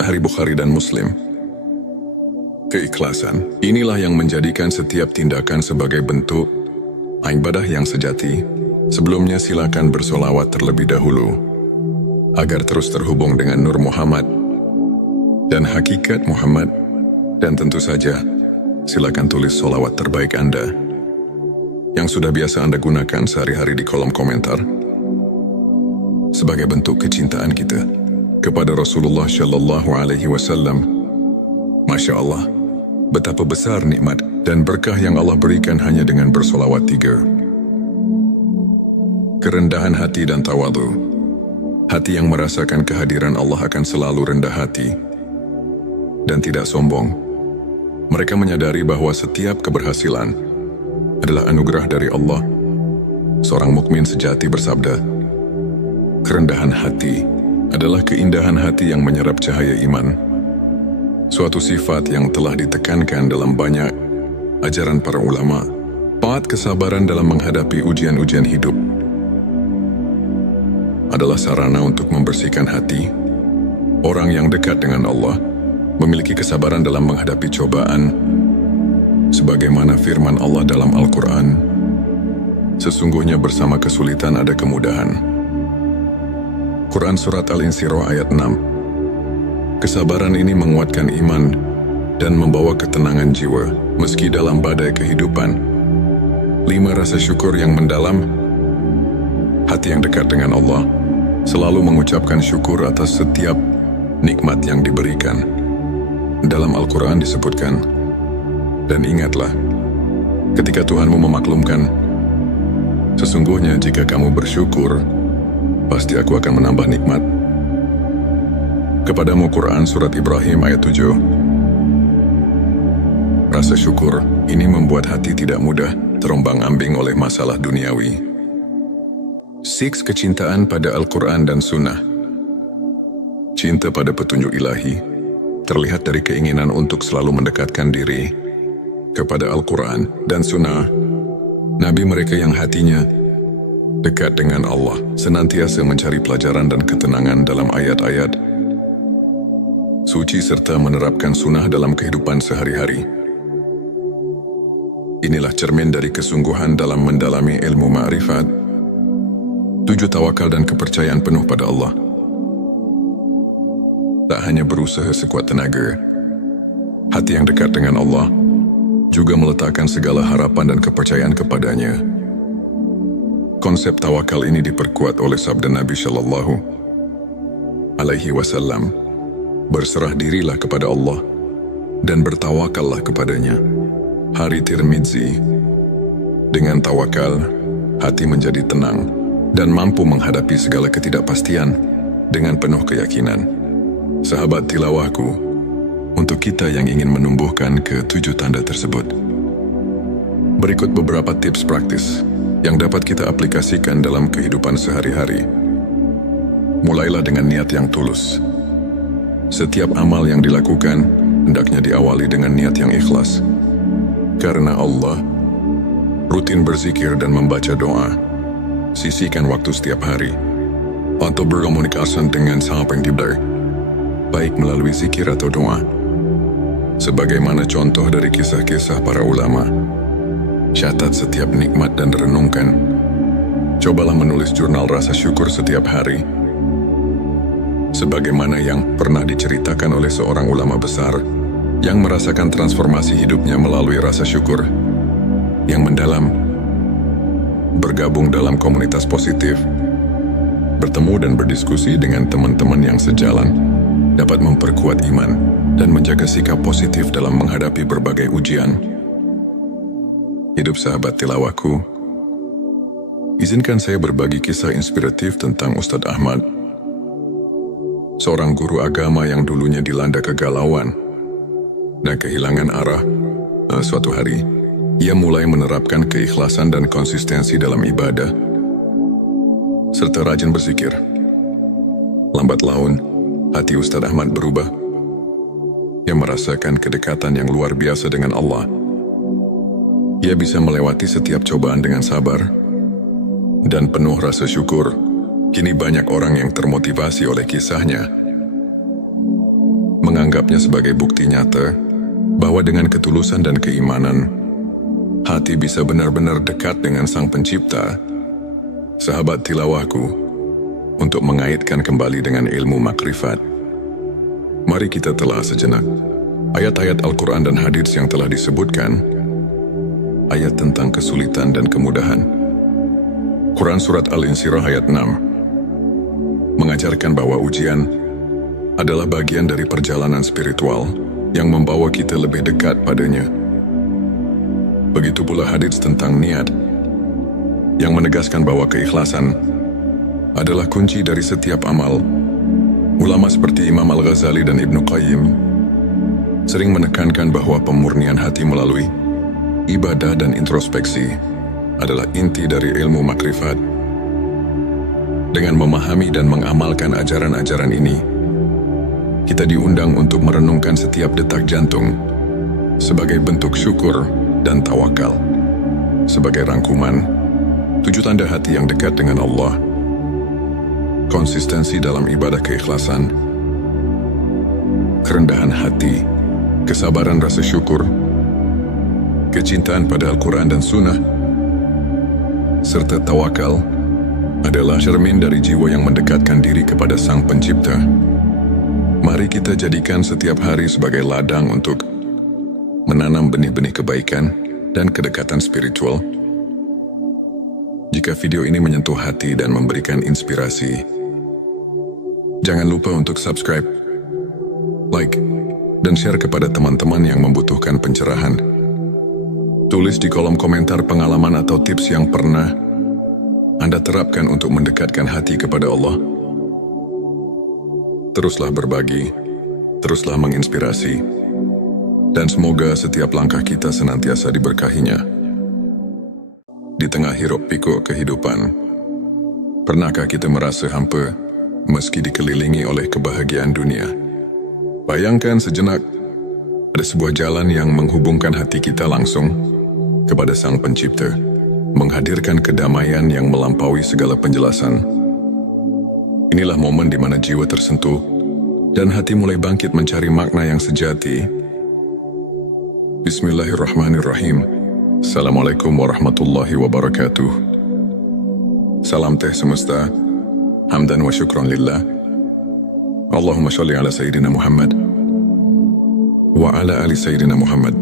Sahih Bukhari dan Muslim. Keikhlasan inilah yang menjadikan setiap tindakan sebagai bentuk ibadah yang sejati. Sebelumnya silakan bersolawat terlebih dahulu agar terus terhubung dengan Nur Muhammad dan hakikat Muhammad, dan tentu saja silakan tulis solawat terbaik Anda yang sudah biasa Anda gunakan sehari-hari di kolom komentar sebagai bentuk kecintaan kita kepada Rasulullah Shallallahu Alaihi Wasallam. Masya Allah, betapa besar nikmat dan berkah yang Allah berikan hanya dengan bersolawat 3. Kerendahan hati dan tawadhu. Hati yang merasakan kehadiran Allah akan selalu rendah hati dan tidak sombong. Mereka menyadari bahwa setiap keberhasilan adalah anugerah dari Allah. Seorang mukmin sejati bersabda, kerendahan hati adalah keindahan hati yang menyerap cahaya iman. Suatu sifat yang telah ditekankan dalam banyak ajaran para ulama. 4. Kesabaran dalam menghadapi ujian-ujian hidup adalah sarana untuk membersihkan hati. Orang yang dekat dengan Allah memiliki kesabaran dalam menghadapi cobaan, sebagaimana firman Allah dalam Al-Quran, sesungguhnya bersama kesulitan ada kemudahan. Quran Surat Al-Insyirah ayat 6. Kesabaran ini menguatkan iman dan membawa ketenangan jiwa meski dalam badai kehidupan. 5. Rasa syukur yang mendalam. Hati yang dekat dengan Allah selalu mengucapkan syukur atas setiap nikmat yang diberikan. Dalam Al-Quran disebutkan, dan ingatlah, ketika Tuhanmu memaklumkan, sesungguhnya jika kamu bersyukur, pasti aku akan menambah nikmat kepadamu. Quran Surat Ibrahim ayat 7. Rasa syukur ini membuat hati tidak mudah terombang-ambing oleh masalah duniawi. 6. Kecintaan pada Al-Quran dan Sunnah. Cinta pada petunjuk ilahi terlihat dari keinginan untuk selalu mendekatkan diri kepada Al-Quran dan Sunnah. Nabi mereka yang hatinya dekat dengan Allah senantiasa mencari pelajaran dan ketenangan dalam ayat-ayat suci serta menerapkan sunnah dalam kehidupan sehari-hari. Inilah cermin dari kesungguhan dalam mendalami ilmu ma'rifat. 7. Tawakal dan kepercayaan penuh pada Allah. Tak hanya berusaha sekuat tenaga, hati yang dekat dengan Allah juga meletakkan segala harapan dan kepercayaan kepadanya. Konsep tawakal ini diperkuat oleh sabda Nabi Shallallahu Alaihi Wasallam, berserah dirilah kepada Allah dan bertawakallah kepadanya. Hari Tirmidzi. Dengan tawakal, hati menjadi tenang dan mampu menghadapi segala ketidakpastian dengan penuh keyakinan. Sahabat tilawahku, untuk kita yang ingin menumbuhkan ke-7 tanda tersebut, berikut beberapa tips praktis yang dapat kita aplikasikan dalam kehidupan sehari-hari. Mulailah dengan niat yang tulus. Setiap amal yang dilakukan hendaknya diawali dengan niat yang ikhlas. Karena Allah, rutin berzikir dan membaca doa. Sisihkan waktu setiap hari untuk berkomunikasi dengan Sang Pencipta, baik melalui zikir atau doa. Sebagaimana contoh dari kisah-kisah para ulama, catat setiap nikmat dan renungkan. Cobalah menulis jurnal rasa syukur setiap hari. Sebagaimana yang pernah diceritakan oleh seorang ulama besar yang merasakan transformasi hidupnya melalui rasa syukur yang mendalam. Bergabung dalam komunitas positif, bertemu dan berdiskusi dengan teman-teman yang sejalan, dapat memperkuat iman dan menjaga sikap positif dalam menghadapi berbagai ujian. Hidup sahabat tilawahku, izinkan saya berbagi kisah inspiratif tentang Ustadz Ahmad, seorang guru agama yang dulunya dilanda kegalauan dan kehilangan arah. Suatu hari, ia mulai menerapkan keikhlasan dan konsistensi dalam ibadah, serta rajin berzikir. Lambat laun, hati Ustadz Ahmad berubah. Ia merasakan kedekatan yang luar biasa dengan Allah. Ia bisa melewati setiap cobaan dengan sabar dan penuh rasa syukur. Kini banyak orang yang termotivasi oleh kisahnya, menganggapnya sebagai bukti nyata bahwa dengan ketulusan dan keimanan, hati bisa benar-benar dekat dengan Sang Pencipta. Sahabat tilawahku, untuk mengaitkan kembali dengan ilmu makrifat, mari kita telah sejenak ayat-ayat Al-Quran dan hadits yang telah disebutkan, ayat tentang kesulitan dan kemudahan. Quran Surat Al-Insyirah ayat 6 mengajarkan bahwa ujian adalah bagian dari perjalanan spiritual yang membawa kita lebih dekat padanya. Begitu pula hadits tentang niat, yang menegaskan bahwa keikhlasan adalah kunci dari setiap amal. Ulama seperti Imam Al-Ghazali dan Ibnu Qayyim sering menekankan bahwa pemurnian hati melalui ibadah dan introspeksi adalah inti dari ilmu makrifat. Dengan memahami dan mengamalkan ajaran-ajaran ini, kita diundang untuk merenungkan setiap detak jantung sebagai bentuk syukur dan tawakal. Sebagai rangkuman, 7 tanda hati yang dekat dengan Allah: konsistensi dalam ibadah keikhlasan, kerendahan hati, kesabaran rasa syukur, kecintaan pada Al-Quran dan Sunnah, serta tawakal adalah cermin dari jiwa yang mendekatkan diri kepada Sang Pencipta. Mari kita jadikan setiap hari sebagai ladang untuk menanam benih-benih kebaikan dan kedekatan spiritual. Jika video ini menyentuh hati dan memberikan inspirasi, jangan lupa untuk subscribe, like, dan share kepada teman-teman yang membutuhkan pencerahan. Tulis di kolom komentar pengalaman atau tips yang pernah Anda terapkan untuk mendekatkan hati kepada Allah. Teruslah berbagi, teruslah menginspirasi, dan semoga setiap langkah kita senantiasa diberkahinya. Di tengah hiruk pikuk kehidupan, pernahkah kita merasa hampa meski dikelilingi oleh kebahagiaan dunia? Bayangkan sejenak, ada sebuah jalan yang menghubungkan hati kita langsung kepada Sang Pencipta, menghadirkan kedamaian yang melampaui segala penjelasan. Inilah momen di mana jiwa tersentuh dan hati mulai bangkit mencari makna yang sejati. Bismillahirrahmanirrahim. Assalamualaikum warahmatullahi wabarakatuh. Salam teh semesta, hamdan wa syukran lillah. Allahumma sholli ala Sayyidina Muhammad wa ala ali Sayyidina Muhammad.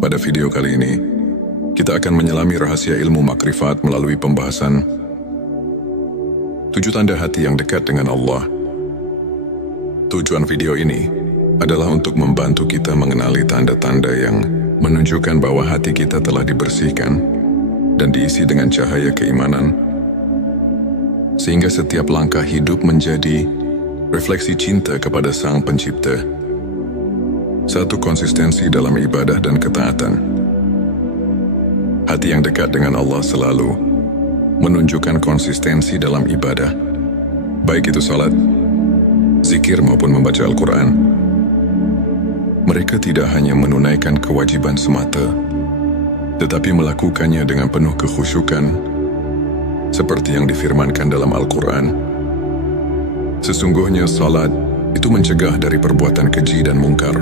Pada video kali ini, kita akan menyelami rahasia ilmu makrifat melalui pembahasan 7 tanda hati yang dekat dengan Allah. Tujuan video ini adalah untuk membantu kita mengenali tanda-tanda yang menunjukkan bahwa hati kita telah dibersihkan dan diisi dengan cahaya keimanan, sehingga setiap langkah hidup menjadi refleksi cinta kepada Sang Pencipta. 1. Konsistensi dalam ibadah dan ketaatan. Hati yang dekat dengan Allah selalu menunjukkan konsistensi dalam ibadah, baik itu salat, zikir maupun membaca Al-Quran. Mereka tidak hanya menunaikan kewajiban semata, tetapi melakukannya dengan penuh kekhusyukan, seperti yang difirmankan dalam Al-Quran. Sesungguhnya salat itu mencegah dari perbuatan keji dan mungkar.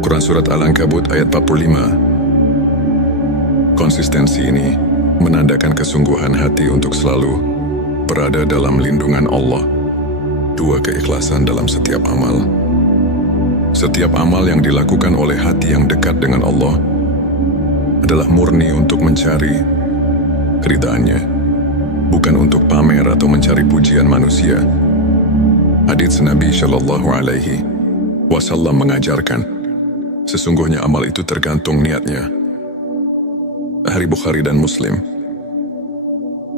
Quran Surat Al-Ankabut ayat 45. Konsistensi ini menandakan kesungguhan hati untuk selalu berada dalam lindungan Allah. 2. Keikhlasan dalam setiap amal. Setiap amal yang dilakukan oleh hati yang dekat dengan Allah adalah murni untuk mencari keridhaannya, bukan untuk pamer atau mencari pujian manusia. Hadits Nabi Shallallahu Alaihi Wasallam mengajarkan, sesungguhnya amal itu tergantung niatnya. Hari Bukhari dan Muslim.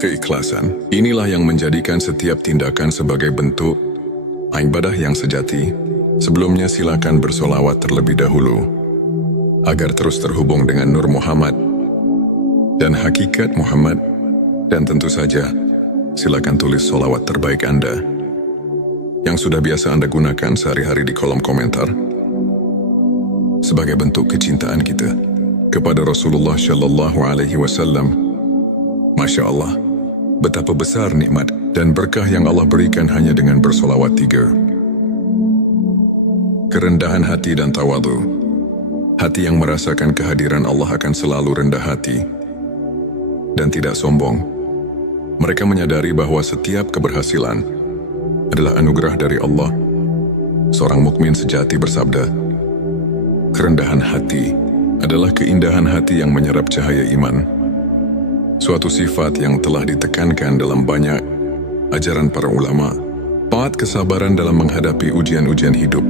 Keikhlasan inilah yang menjadikan setiap tindakan sebagai bentuk ibadah yang sejati. Sebelumnya silakan bersolawat terlebih dahulu. agar terus terhubung dengan Nur Muhammad dan hakikat Muhammad. Dan tentu saja, silakan tulis sholawat terbaik Anda yang sudah biasa Anda gunakan sehari-hari di kolom komentar sebagai bentuk kecintaan kita kepada Rasulullah Shallallahu Alaihi Wasallam. Masya Allah, betapa besar nikmat dan berkah yang Allah berikan hanya dengan bersolawat 3. Kerendahan hati dan tawadu. Hati yang merasakan kehadiran Allah akan selalu rendah hati dan tidak sombong. Mereka menyadari bahwa setiap keberhasilan adalah anugerah dari Allah. Seorang mukmin sejati bersabda, kerendahan hati adalah keindahan hati yang menyerap cahaya iman. Suatu sifat yang telah ditekankan dalam banyak ajaran para ulama. Taat kesabaran dalam menghadapi ujian-ujian hidup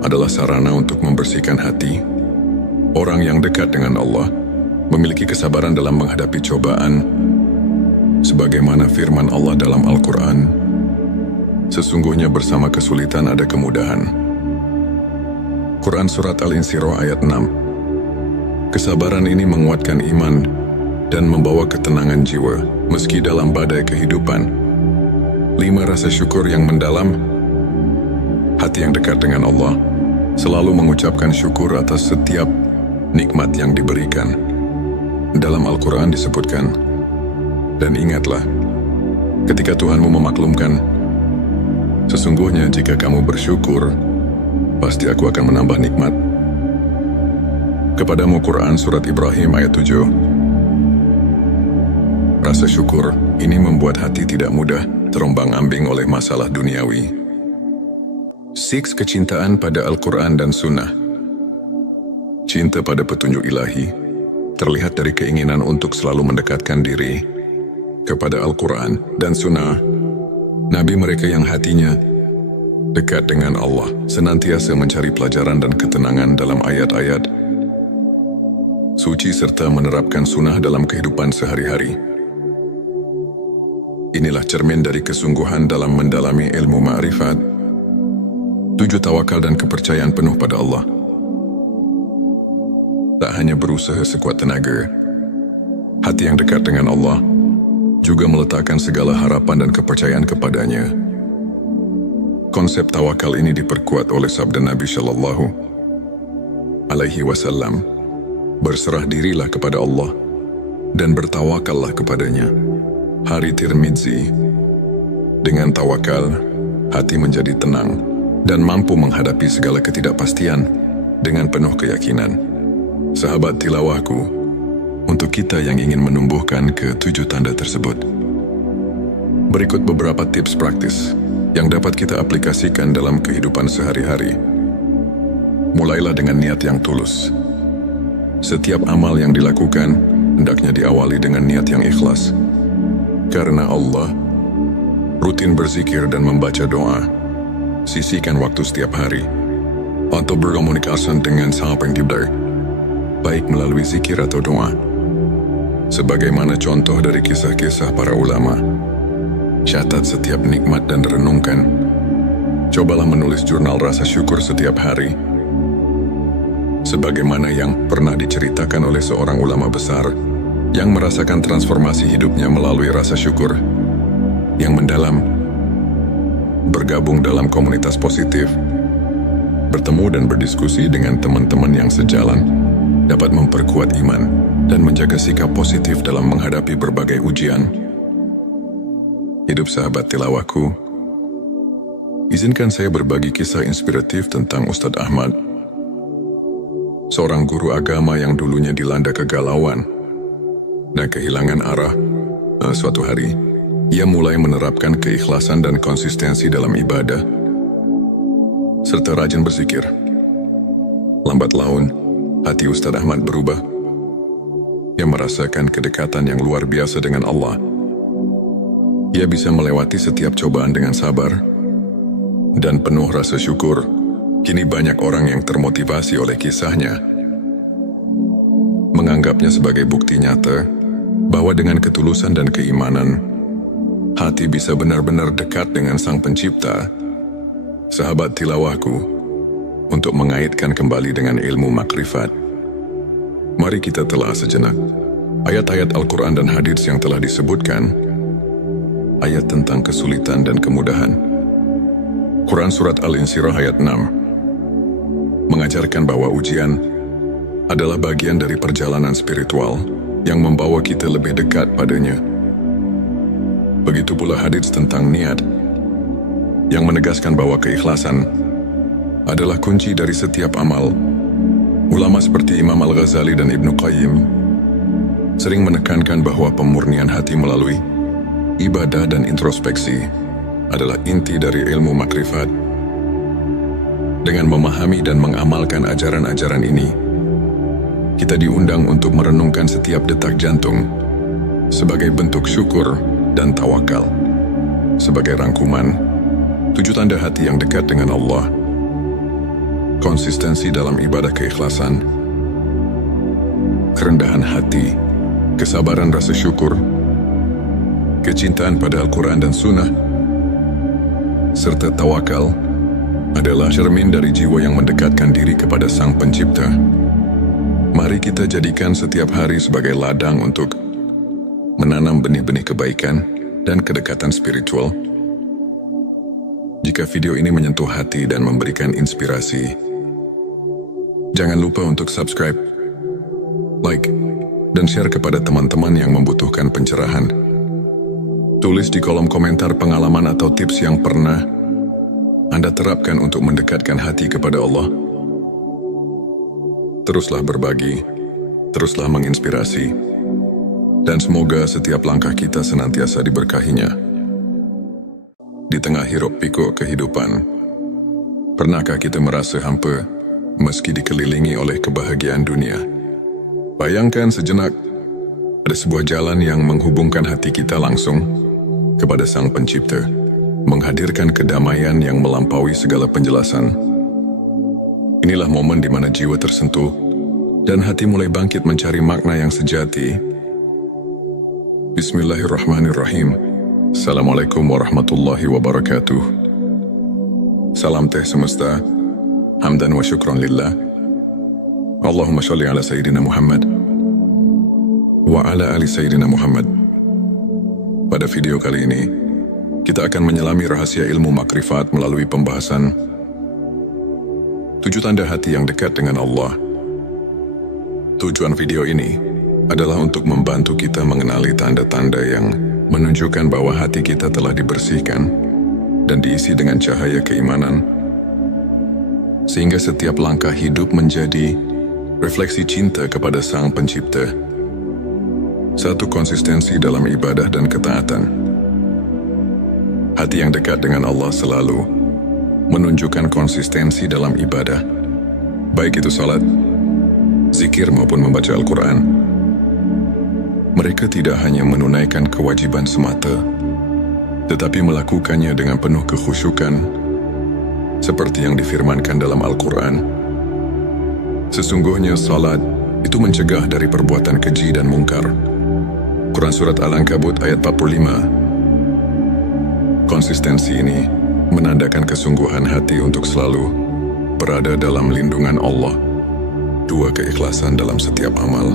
adalah sarana untuk membersihkan hati. Orang yang dekat dengan Allah memiliki kesabaran dalam menghadapi cobaan, sebagaimana firman Allah dalam Al-Quran, sesungguhnya bersama kesulitan ada kemudahan. Quran Surat Al-Insyirah ayat 6. Kesabaran ini menguatkan iman dan membawa ketenangan jiwa, meski dalam badai kehidupan. 5. Rasa syukur yang mendalam. Hati yang dekat dengan Allah selalu mengucapkan syukur atas setiap nikmat yang diberikan. Dalam Al-Quran disebutkan, dan ingatlah, ketika Tuhanmu memaklumkan, sesungguhnya jika kamu bersyukur, pasti aku akan menambah nikmat. Kepadamu Quran Surat Ibrahim ayat 7. Rasa syukur ini membuat hati tidak mudah terombang-ambing oleh masalah duniawi. 6. Kecintaan pada Al-Quran dan Sunnah. Cinta pada petunjuk ilahi terlihat dari keinginan untuk selalu mendekatkan diri kepada Al-Quran dan Sunnah. Nabi mereka yang hatinya dekat dengan Allah senantiasa mencari pelajaran dan ketenangan dalam ayat-ayat suci serta menerapkan sunnah dalam kehidupan sehari-hari. Inilah cermin dari kesungguhan dalam mendalami ilmu ma'rifat. 7. Tawakal dan kepercayaan penuh pada Allah. Tak hanya berusaha sekuat tenaga, hati yang dekat dengan Allah juga meletakkan segala harapan dan kepercayaan kepadanya. Konsep tawakal ini diperkuat oleh sabda Nabi Shallallahu Alaihi Wasallam, berserah dirilah kepada Allah dan bertawakallah kepadanya. Hari Tirmidzi. Dengan tawakal, hati menjadi tenang dan mampu menghadapi segala ketidakpastian dengan penuh keyakinan. Sahabat tilawahku, untuk kita yang ingin menumbuhkan ke-7 tanda tersebut, berikut beberapa tips praktis yang dapat kita aplikasikan dalam kehidupan sehari-hari. Mulailah dengan niat yang tulus. Setiap amal yang dilakukan hendaknya diawali dengan niat yang ikhlas. Karena Allah, rutin berzikir dan membaca doa. Sisihkan waktu setiap hari untuk berkomunikasi dengan Sang Pencipta, baik melalui zikir atau doa. Sebagaimana contoh dari kisah-kisah para ulama, catat setiap nikmat dan renungkan. Cobalah menulis jurnal rasa syukur setiap hari. Sebagaimana yang pernah diceritakan oleh seorang ulama besar yang merasakan transformasi hidupnya melalui rasa syukur yang mendalam. Bergabung dalam komunitas positif, bertemu dan berdiskusi dengan teman-teman yang sejalan, dapat memperkuat iman dan menjaga sikap positif dalam menghadapi berbagai ujian. Hidup sahabat tilawahku, izinkan saya berbagi kisah inspiratif tentang Ustadz Ahmad, seorang guru agama yang dulunya dilanda kegalauan dan kehilangan arah. Suatu hari, ia mulai menerapkan keikhlasan dan konsistensi dalam ibadah, serta rajin berzikir. Lambat laun, hati Ustadz Ahmad berubah. Ia merasakan kedekatan yang luar biasa dengan Allah. Ia bisa melewati setiap cobaan dengan sabar dan penuh rasa syukur. Kini banyak orang yang termotivasi oleh kisahnya, menganggapnya sebagai bukti nyata bahwa dengan ketulusan dan keimanan, hati bisa benar-benar dekat dengan Sang Pencipta. Sahabat tilawahku, untuk mengaitkan kembali dengan ilmu makrifat. Mari kita telah sejenak ayat-ayat Al-Quran dan hadits yang telah disebutkan, ayat tentang kesulitan dan kemudahan. Quran Surat Al-Insyirah ayat 6 mengajarkan bahwa ujian adalah bagian dari perjalanan spiritual yang membawa kita lebih dekat padanya. Begitu pula hadits tentang niat yang menegaskan bahwa keikhlasan adalah kunci dari setiap amal. Ulama seperti Imam Al-Ghazali dan Ibnu Qayyim sering menekankan bahwa pemurnian hati melalui ibadah dan introspeksi adalah inti dari ilmu makrifat. Dengan memahami dan mengamalkan ajaran-ajaran ini, kita diundang untuk merenungkan setiap detak jantung sebagai bentuk syukur dan tawakal. Sebagai rangkuman, 7 tanda hati yang dekat dengan Allah: konsistensi dalam ibadah keikhlasan, kerendahan hati, kesabaran rasa syukur, kecintaan pada Al-Quran dan Sunnah, serta tawakal adalah cermin dari jiwa yang mendekatkan diri kepada Sang Pencipta. Mari kita jadikan setiap hari sebagai ladang untuk menanam benih-benih kebaikan dan kedekatan spiritual. Jika video ini menyentuh hati dan memberikan inspirasi, jangan lupa untuk subscribe, like, dan share kepada teman-teman yang membutuhkan pencerahan. Tulis di kolom komentar pengalaman atau tips yang pernah Anda terapkan untuk mendekatkan hati kepada Allah. Teruslah berbagi, teruslah menginspirasi, dan semoga setiap langkah kita senantiasa diberkahinya. Di tengah hiruk pikuk kehidupan, pernahkah kita merasa hampa meski dikelilingi oleh kebahagiaan dunia? Bayangkan sejenak, ada sebuah jalan yang menghubungkan hati kita langsung kepada Sang Pencipta, menghadirkan kedamaian yang melampaui segala penjelasan. Inilah momen di mana jiwa tersentuh dan hati mulai bangkit mencari makna yang sejati. Bismillahirrahmanirrahim. Assalamualaikum warahmatullahi wabarakatuh. Salam teh semesta, hamdan wa syukran lillah. Allahumma sholli ala Sayyidina Muhammad wa ala ali Sayyidina Muhammad. Pada video kali ini, kita akan menyelami rahasia ilmu makrifat melalui pembahasan 7 tanda hati yang dekat dengan Allah. Tujuan video ini adalah untuk membantu kita mengenali tanda-tanda yang menunjukkan bahwa hati kita telah dibersihkan dan diisi dengan cahaya keimanan, sehingga setiap langkah hidup menjadi refleksi cinta kepada Sang Pencipta. 1. Konsistensi dalam ibadah dan ketaatan. Hati yang dekat dengan Allah selalu menunjukkan konsistensi dalam ibadah, baik itu salat, zikir maupun membaca Al-Quran. Mereka tidak hanya menunaikan kewajiban semata, tetapi melakukannya dengan penuh kekhusyukan, seperti yang difirmankan dalam Al-Quran. Sesungguhnya salat itu mencegah dari perbuatan keji dan mungkar. Quran Surat Al-Ankabut ayat 45. Konsistensi ini menandakan kesungguhan hati untuk selalu berada dalam lindungan Allah. 2. Keikhlasan dalam setiap amal.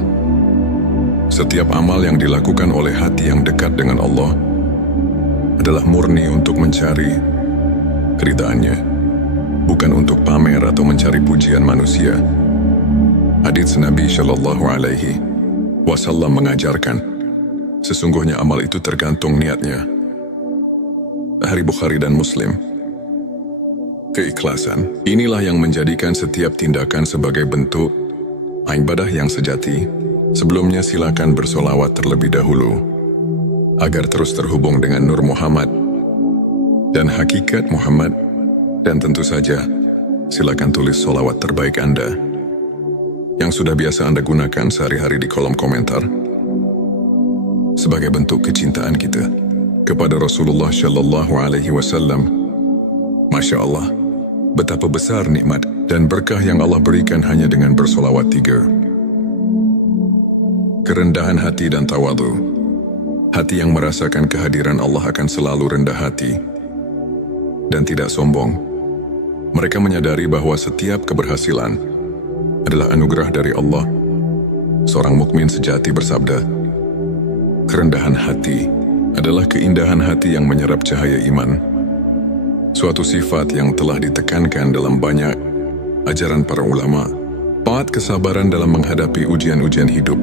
Setiap amal yang dilakukan oleh hati yang dekat dengan Allah adalah murni untuk mencari keridhaannya, bukan untuk pamer atau mencari pujian manusia. Hadits Nabi Shallallahu Alaihi Wasallam mengajarkan, sesungguhnya amal itu tergantung niatnya. Hari Bukhari dan Muslim. Keikhlasan inilah yang menjadikan setiap tindakan sebagai bentuk ibadah yang sejati. Sebelumnya silakan bersolawat terlebih dahulu agar terus terhubung dengan Nur Muhammad dan hakikat Muhammad, dan tentu saja silakan tulis solawat terbaik Anda yang sudah biasa Anda gunakan sehari-hari di kolom komentar sebagai bentuk kecintaan kita kepada Rasulullah Shallallahu Alaihi Wasallam. Masya Allah, betapa besar nikmat dan berkah yang Allah berikan hanya dengan bersolawat 3. Kerendahan hati dan tawadhu. Hati yang merasakan kehadiran Allah akan selalu rendah hati dan tidak sombong. Mereka menyadari bahwa setiap keberhasilan adalah anugerah dari Allah. Seorang mukmin sejati bersabda, "Kerendahan hati adalah keindahan hati yang menyerap cahaya iman." Suatu sifat yang telah ditekankan dalam banyak ajaran para ulama. Paat kesabaran dalam menghadapi ujian-ujian hidup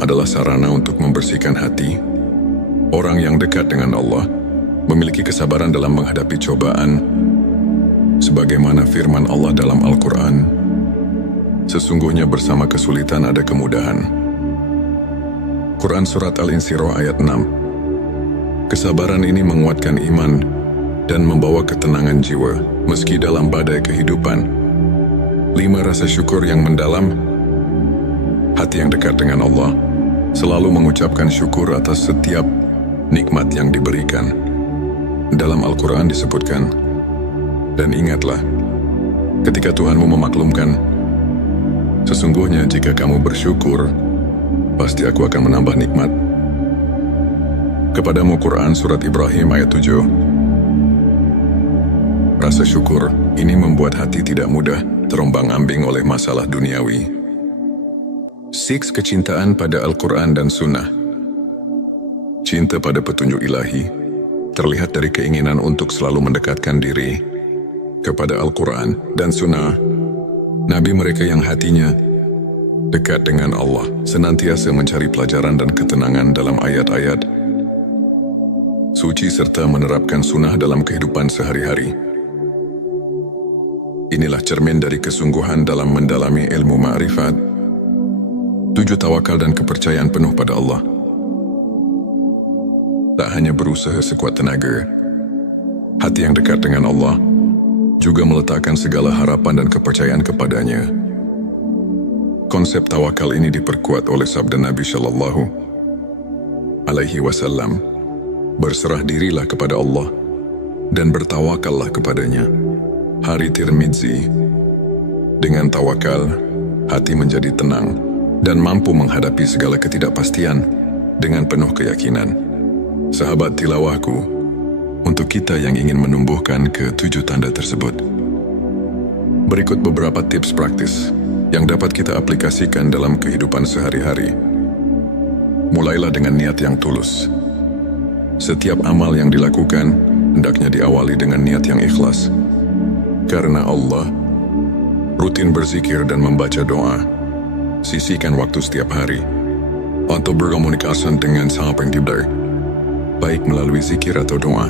adalah sarana untuk membersihkan hati. Orang yang dekat dengan Allah memiliki kesabaran dalam menghadapi cobaan, sebagaimana firman Allah dalam Al-Quran, "Sesungguhnya bersama kesulitan ada kemudahan." Quran Surat Al-Insyirah ayat 6. Kesabaran ini menguatkan iman dan membawa ketenangan jiwa meski dalam badai kehidupan. 5. Rasa syukur yang mendalam. Hati yang dekat dengan Allah selalu mengucapkan syukur atas setiap nikmat yang diberikan. Dalam Al-Quran disebutkan, "Dan ingatlah, ketika Tuhanmu memaklumkan, sesungguhnya jika kamu bersyukur, pasti aku akan menambah nikmat kepadamu." Quran Surat Ibrahim ayat 7. Rasa syukur ini membuat hati tidak mudah terombang-ambing oleh masalah duniawi. 6. Kecintaan pada Al-Quran dan Sunnah. Cinta pada petunjuk ilahi terlihat dari keinginan untuk selalu mendekatkan diri kepada Al-Quran dan Sunnah. Nabi mereka yang hatinya dekat dengan Allah senantiasa mencari pelajaran dan ketenangan dalam ayat-ayat suci serta menerapkan sunnah dalam kehidupan sehari-hari. Inilah cermin dari kesungguhan dalam mendalami ilmu ma'rifat. 7. Tawakal dan kepercayaan penuh pada Allah. Tak hanya berusaha sekuat tenaga, hati yang dekat dengan Allah juga meletakkan segala harapan dan kepercayaan kepadanya. Konsep tawakal ini diperkuat oleh sabda Nabi Shallallahu Alaihi Wasallam, "Berserah dirilah kepada Allah dan bertawakallah kepadanya." Hari Tirmidzi. Dengan tawakal, hati menjadi tenang dan mampu menghadapi segala ketidakpastian dengan penuh keyakinan. Sahabat tilawahku, untuk kita yang ingin menumbuhkan ke-7 tanda tersebut, berikut beberapa tips praktis yang dapat kita aplikasikan dalam kehidupan sehari-hari. Mulailah dengan niat yang tulus. Setiap amal yang dilakukan hendaknya diawali dengan niat yang ikhlas. Karena Allah, rutin berzikir dan membaca doa. Sisihkan waktu setiap hari untuk berkomunikasi dengan Sang Pencipta, baik melalui zikir atau doa.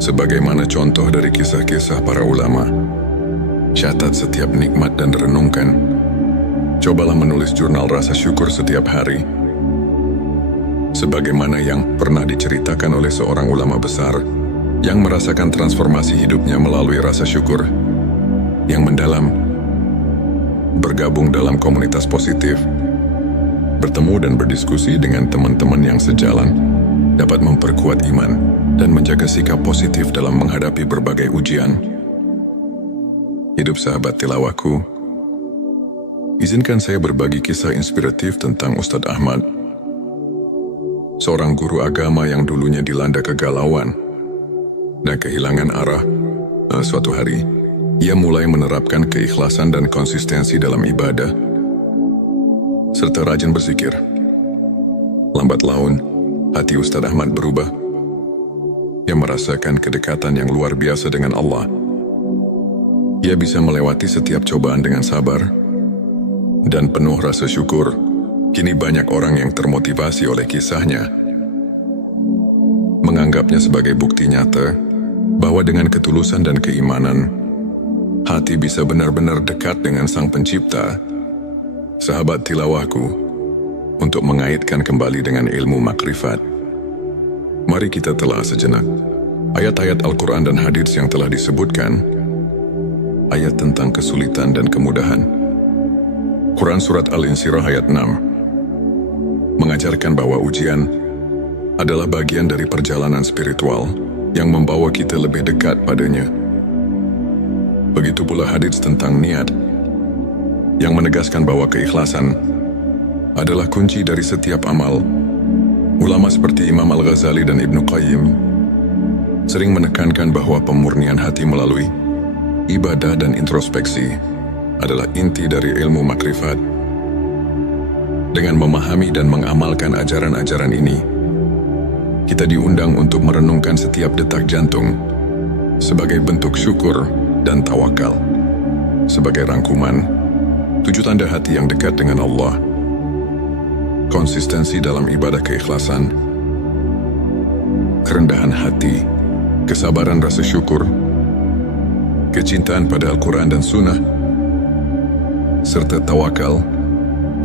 Sebagaimana contoh dari kisah-kisah para ulama, catat setiap nikmat dan renungkan. Cobalah menulis jurnal rasa syukur setiap hari. Sebagaimana yang pernah diceritakan oleh seorang ulama besar yang merasakan transformasi hidupnya melalui rasa syukur yang mendalam. Bergabung dalam komunitas positif, bertemu dan berdiskusi dengan teman-teman yang sejalan dapat memperkuat iman dan menjaga sikap positif dalam menghadapi berbagai ujian. Hidup sahabat tilawahku, izinkan saya berbagi kisah inspiratif tentang Ustadz Ahmad, seorang guru agama yang dulunya dilanda kegalauan dan kehilangan arah. Suatu hari, ia mulai menerapkan keikhlasan dan konsistensi dalam ibadah, serta rajin berzikir. Lambat laun, hati Ustadz Ahmad berubah. Ia merasakan kedekatan yang luar biasa dengan Allah. Ia bisa melewati setiap cobaan dengan sabar dan penuh rasa syukur. Kini banyak orang yang termotivasi oleh kisahnya, menganggapnya sebagai bukti nyata bahwa dengan ketulusan dan keimanan, hati bisa benar-benar dekat dengan Sang Pencipta. Sahabat tilawahku, untuk mengaitkan kembali dengan ilmu makrifat, mari kita telah sejenak ayat-ayat Al-Quran dan hadits yang telah disebutkan. Ayat tentang kesulitan dan kemudahan. Quran Surat Al-Insyirah ayat 6 mengajarkan bahwa ujian adalah bagian dari perjalanan spiritual yang membawa kita lebih dekat padanya. Begitu pula hadits tentang niat yang menegaskan bahwa keikhlasan adalah kunci dari setiap amal. Ulama seperti Imam Al-Ghazali dan Ibnu Qayyim sering menekankan bahwa pemurnian hati melalui ibadah dan introspeksi adalah inti dari ilmu makrifat. Dengan memahami dan mengamalkan ajaran-ajaran ini, kita diundang untuk merenungkan setiap detak jantung sebagai bentuk syukur dan tawakal. Sebagai rangkuman, 7 tanda hati yang dekat dengan Allah: konsistensi dalam ibadah keikhlasan, kerendahan hati, kesabaran rasa syukur, kecintaan pada Al-Quran dan Sunnah, serta tawakal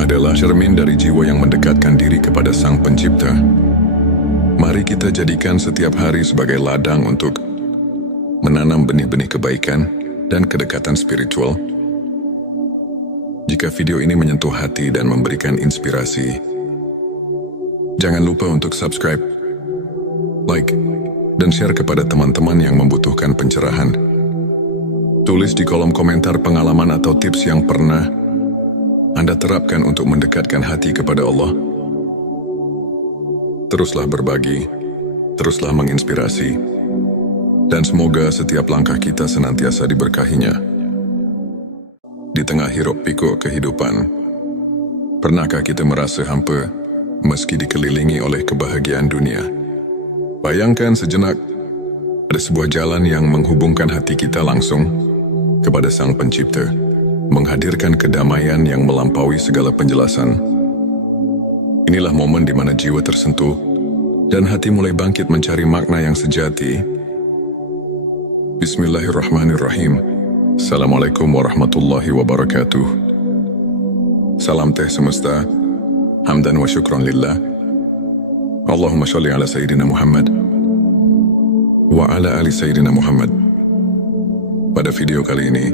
adalah cermin dari jiwa yang mendekatkan diri kepada Sang Pencipta. Mari kita jadikan setiap hari sebagai ladang untuk menanam benih-benih kebaikan dan kedekatan spiritual. Jika video ini menyentuh hati dan memberikan inspirasi, jangan lupa untuk subscribe, like, dan share kepada teman-teman yang membutuhkan pencerahan. Tulis di kolom komentar pengalaman atau tips yang pernah Anda terapkan untuk mendekatkan hati kepada Allah. Teruslah berbagi, teruslah menginspirasi, dan semoga setiap langkah kita senantiasa diberkahinya. Di tengah hiruk pikuk kehidupan, pernahkah kita merasa hampa meski dikelilingi oleh kebahagiaan dunia? Bayangkan sejenak, ada sebuah jalan yang menghubungkan hati kita langsung kepada Sang Pencipta, menghadirkan kedamaian yang melampaui segala penjelasan. Inilah momen di mana jiwa tersentuh dan hati mulai bangkit mencari makna yang sejati. Bismillahirrahmanirrahim. Assalamualaikum warahmatullahi wabarakatuh. Salam teh semesta, hamdan wa syukran lillah. Allahumma sholli ala Sayyidina Muhammad wa ala ali Sayyidina Muhammad. Pada video kali ini,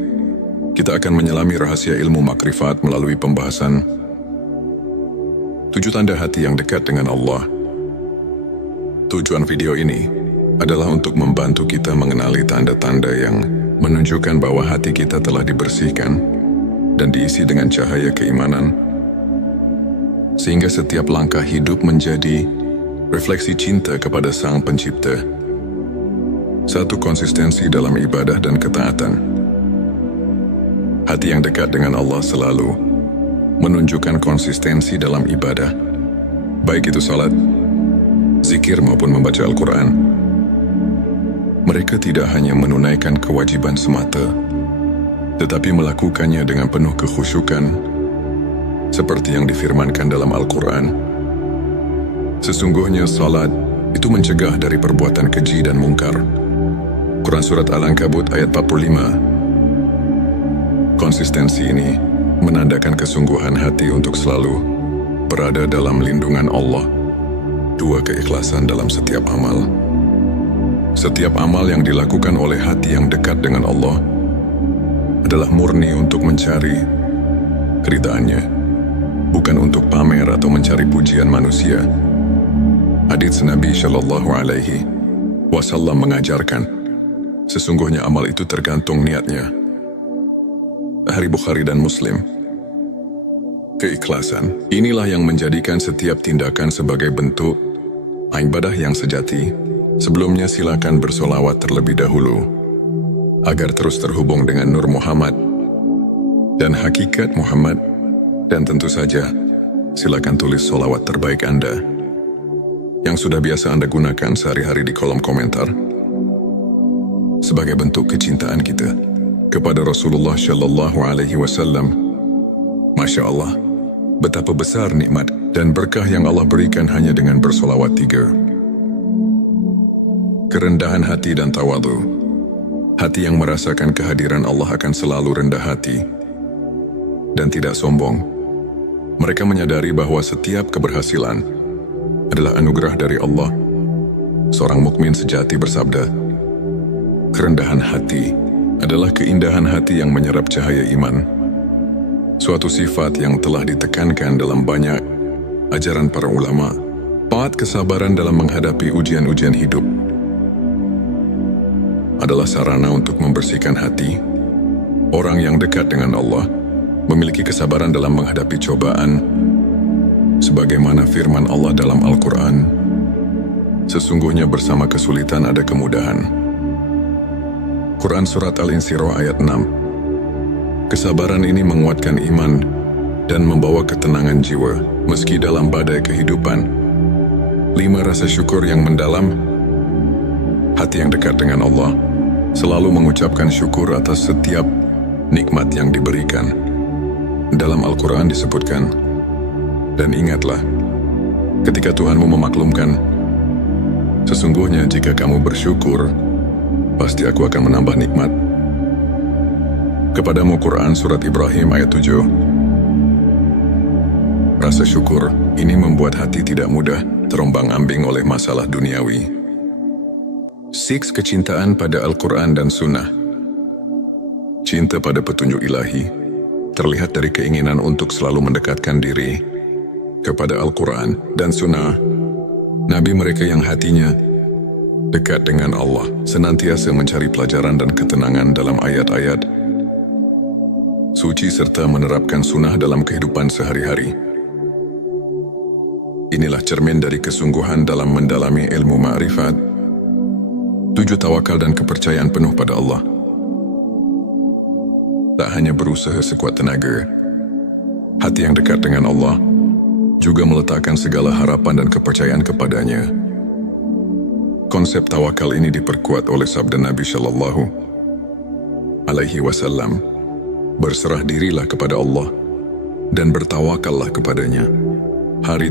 kita akan menyelami rahasia ilmu makrifat melalui pembahasan 7 tanda hati yang dekat dengan Allah. Tujuan video ini adalah untuk membantu kita mengenali tanda-tanda yang menunjukkan bahwa hati kita telah dibersihkan dan diisi dengan cahaya keimanan, sehingga setiap langkah hidup menjadi refleksi cinta kepada Sang Pencipta. 1. Konsistensi dalam ibadah dan ketaatan. Hati yang dekat dengan Allah selalu menunjukkan konsistensi dalam ibadah, baik itu salat, zikir maupun membaca Al-Quran. Mereka tidak hanya menunaikan kewajiban semata, tetapi melakukannya dengan penuh kekhusyukan, seperti yang difirmankan dalam Al-Quran. Sesungguhnya salat itu mencegah dari perbuatan keji dan mungkar. Quran Surat Al-Ankabut ayat 45. Konsistensi ini menandakan kesungguhan hati untuk selalu berada dalam lindungan Allah. 2. Keikhlasan dalam setiap amal. Setiap amal yang dilakukan oleh hati yang dekat dengan Allah adalah murni untuk mencari keridhaannya, bukan untuk pamer atau mencari pujian manusia. Hadits Nabi Shallallahu Alaihi Wasallam mengajarkan, sesungguhnya amal itu tergantung niatnya. Hari Bukhari dan Muslim. Keikhlasan inilah yang menjadikan setiap tindakan sebagai bentuk ibadah yang sejati. Sebelumnya silakan bersolawat terlebih dahulu agar terus terhubung dengan Nur Muhammad dan hakikat Muhammad, dan tentu saja silakan tulis solawat terbaik Anda yang sudah biasa Anda gunakan sehari-hari di kolom komentar sebagai bentuk kecintaan kita kepada Rasulullah Shallallahu Alaihi Wasallam. Masya Allah, betapa besar nikmat dan berkah yang Allah berikan hanya dengan bersolawat 3. Kerendahan hati dan tawadu. Hati yang merasakan kehadiran Allah akan selalu rendah hati dan tidak sombong. Mereka menyadari bahwa setiap keberhasilan adalah anugerah dari Allah. Seorang mukmin sejati bersabda, kerendahan hati adalah keindahan hati yang menyerap cahaya iman. Suatu sifat yang telah ditekankan dalam banyak ajaran para ulama. 4. Kesabaran dalam menghadapi ujian-ujian hidup adalah sarana untuk membersihkan hati. Orang yang dekat dengan Allah memiliki kesabaran dalam menghadapi cobaan, sebagaimana firman Allah dalam Al-Quran, Sesungguhnya bersama kesulitan ada kemudahan. Quran Surat Al-Insyirah ayat 6. Kesabaran ini menguatkan iman dan membawa ketenangan jiwa, meski dalam badai kehidupan. 5. Rasa syukur yang mendalam. Hati yang dekat dengan Allah selalu mengucapkan syukur atas setiap nikmat yang diberikan. Dalam Al-Quran disebutkan, dan ingatlah, ketika Tuhanmu memaklumkan, sesungguhnya jika kamu bersyukur, pasti aku akan menambah nikmat. Kepadamu Quran Surat Ibrahim ayat 7. Rasa syukur ini membuat hati tidak mudah terombang-ambing oleh masalah duniawi. 6. Kecintaan pada Al-Quran dan Sunnah. Cinta pada petunjuk ilahi terlihat dari keinginan untuk selalu mendekatkan diri kepada Al-Quran dan Sunnah. Nabi mereka yang hatinya dekat dengan Allah senantiasa mencari pelajaran dan ketenangan dalam ayat-ayat suci serta menerapkan sunnah dalam kehidupan sehari-hari. Inilah cermin dari kesungguhan dalam mendalami ilmu ma'rifat. 7. Tawakal dan kepercayaan penuh pada Allah. Tak hanya berusaha sekuat tenaga, hati yang dekat dengan Allah juga meletakkan segala harapan dan kepercayaan kepadanya. Konsep tawakal ini diperkuat oleh sabda Nabi Shallallahu Alaihi Wasallam, berserah dirilah kepada Allah dan bertawakallah kepadanya. Hari